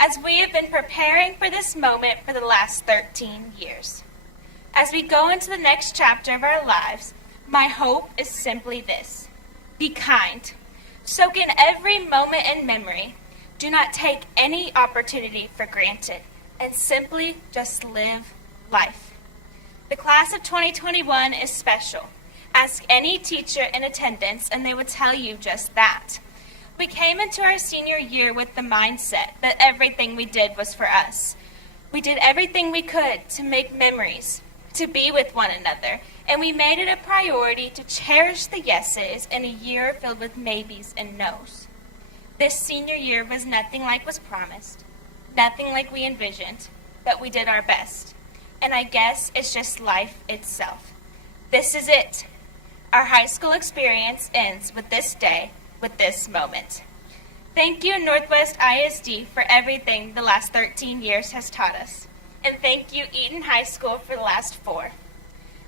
as we have been preparing for this moment for the last 13 years. As we go into the next chapter of our lives, my hope is simply this: be kind. Soak in every moment and memory. Do not take any opportunity for granted, and simply just live life. The class of 2021 is special. Ask any teacher in attendance and they would tell you just that. We came into our senior year with the mindset that everything we did was for us. We did everything we could to make memories, to be with one another, and we made it a priority to cherish the yeses in a year filled with maybes and nos. This senior year was nothing like was promised, nothing like we envisioned, but we did our best. And I guess it's just life itself. This is it. Our high school experience ends with this day, with this moment. Thank you, Northwest ISD, for everything the last 13 years has taught us. And thank you, Eaton High School, for the last 4.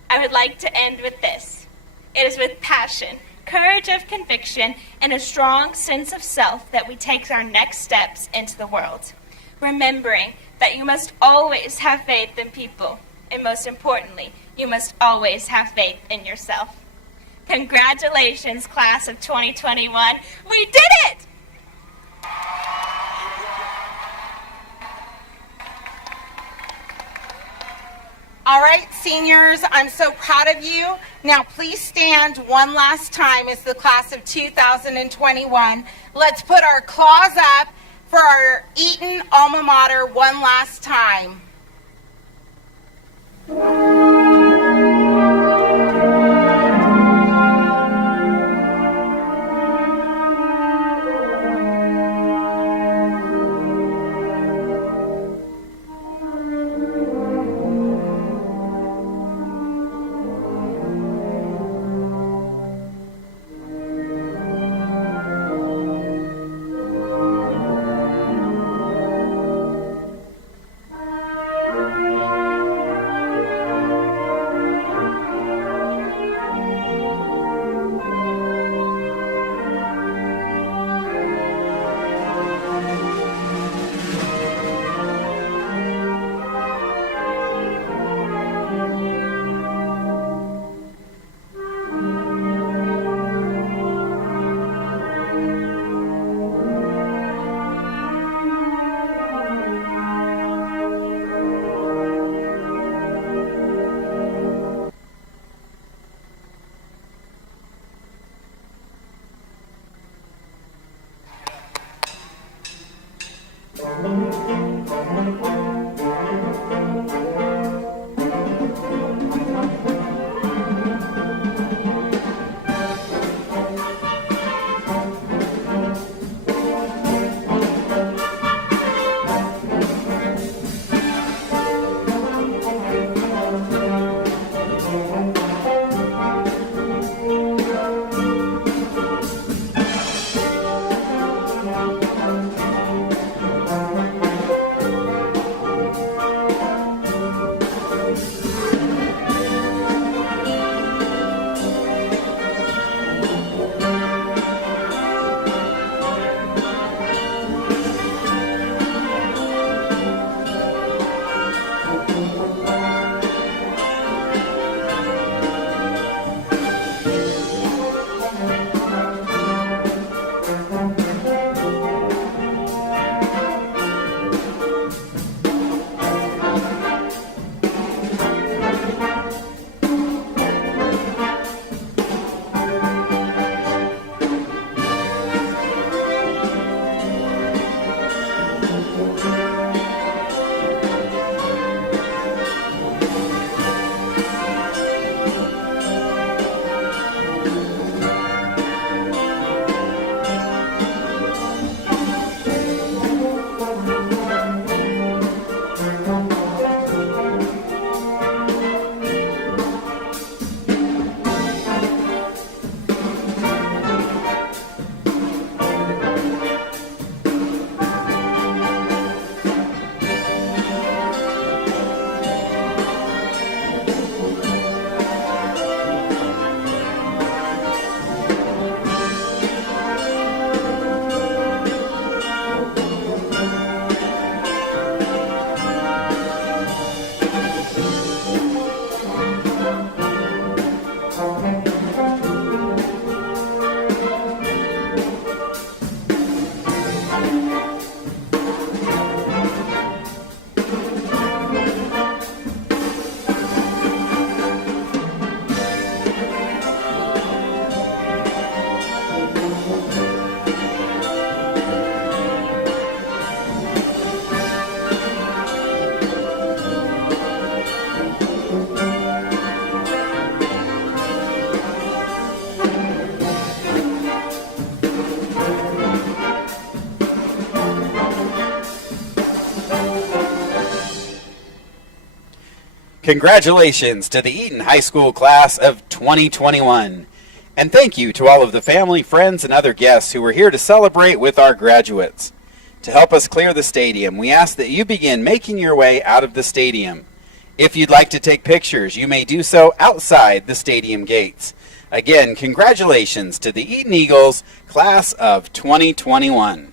I would like to end with this. It is with passion, courage of conviction, and a strong sense of self that we take our next steps into the world, remembering that you must always have faith in people, and most importantly, you must always have faith in yourself. Congratulations, class of 2021. We did it! All right, seniors, I'm so proud of you. Now please stand one last time as the class of 2021. Let's put our claws up for our Eaton alma mater one last time. Congratulations to the Eaton High School class of 2021. And thank you to all of the family, friends, and other guests who were here to celebrate with our graduates. To help us clear the stadium, we ask that you begin making your way out of the stadium. If you'd like to take pictures, you may do so outside the stadium gates. Again, congratulations to the Eaton Eagles, class of 2021.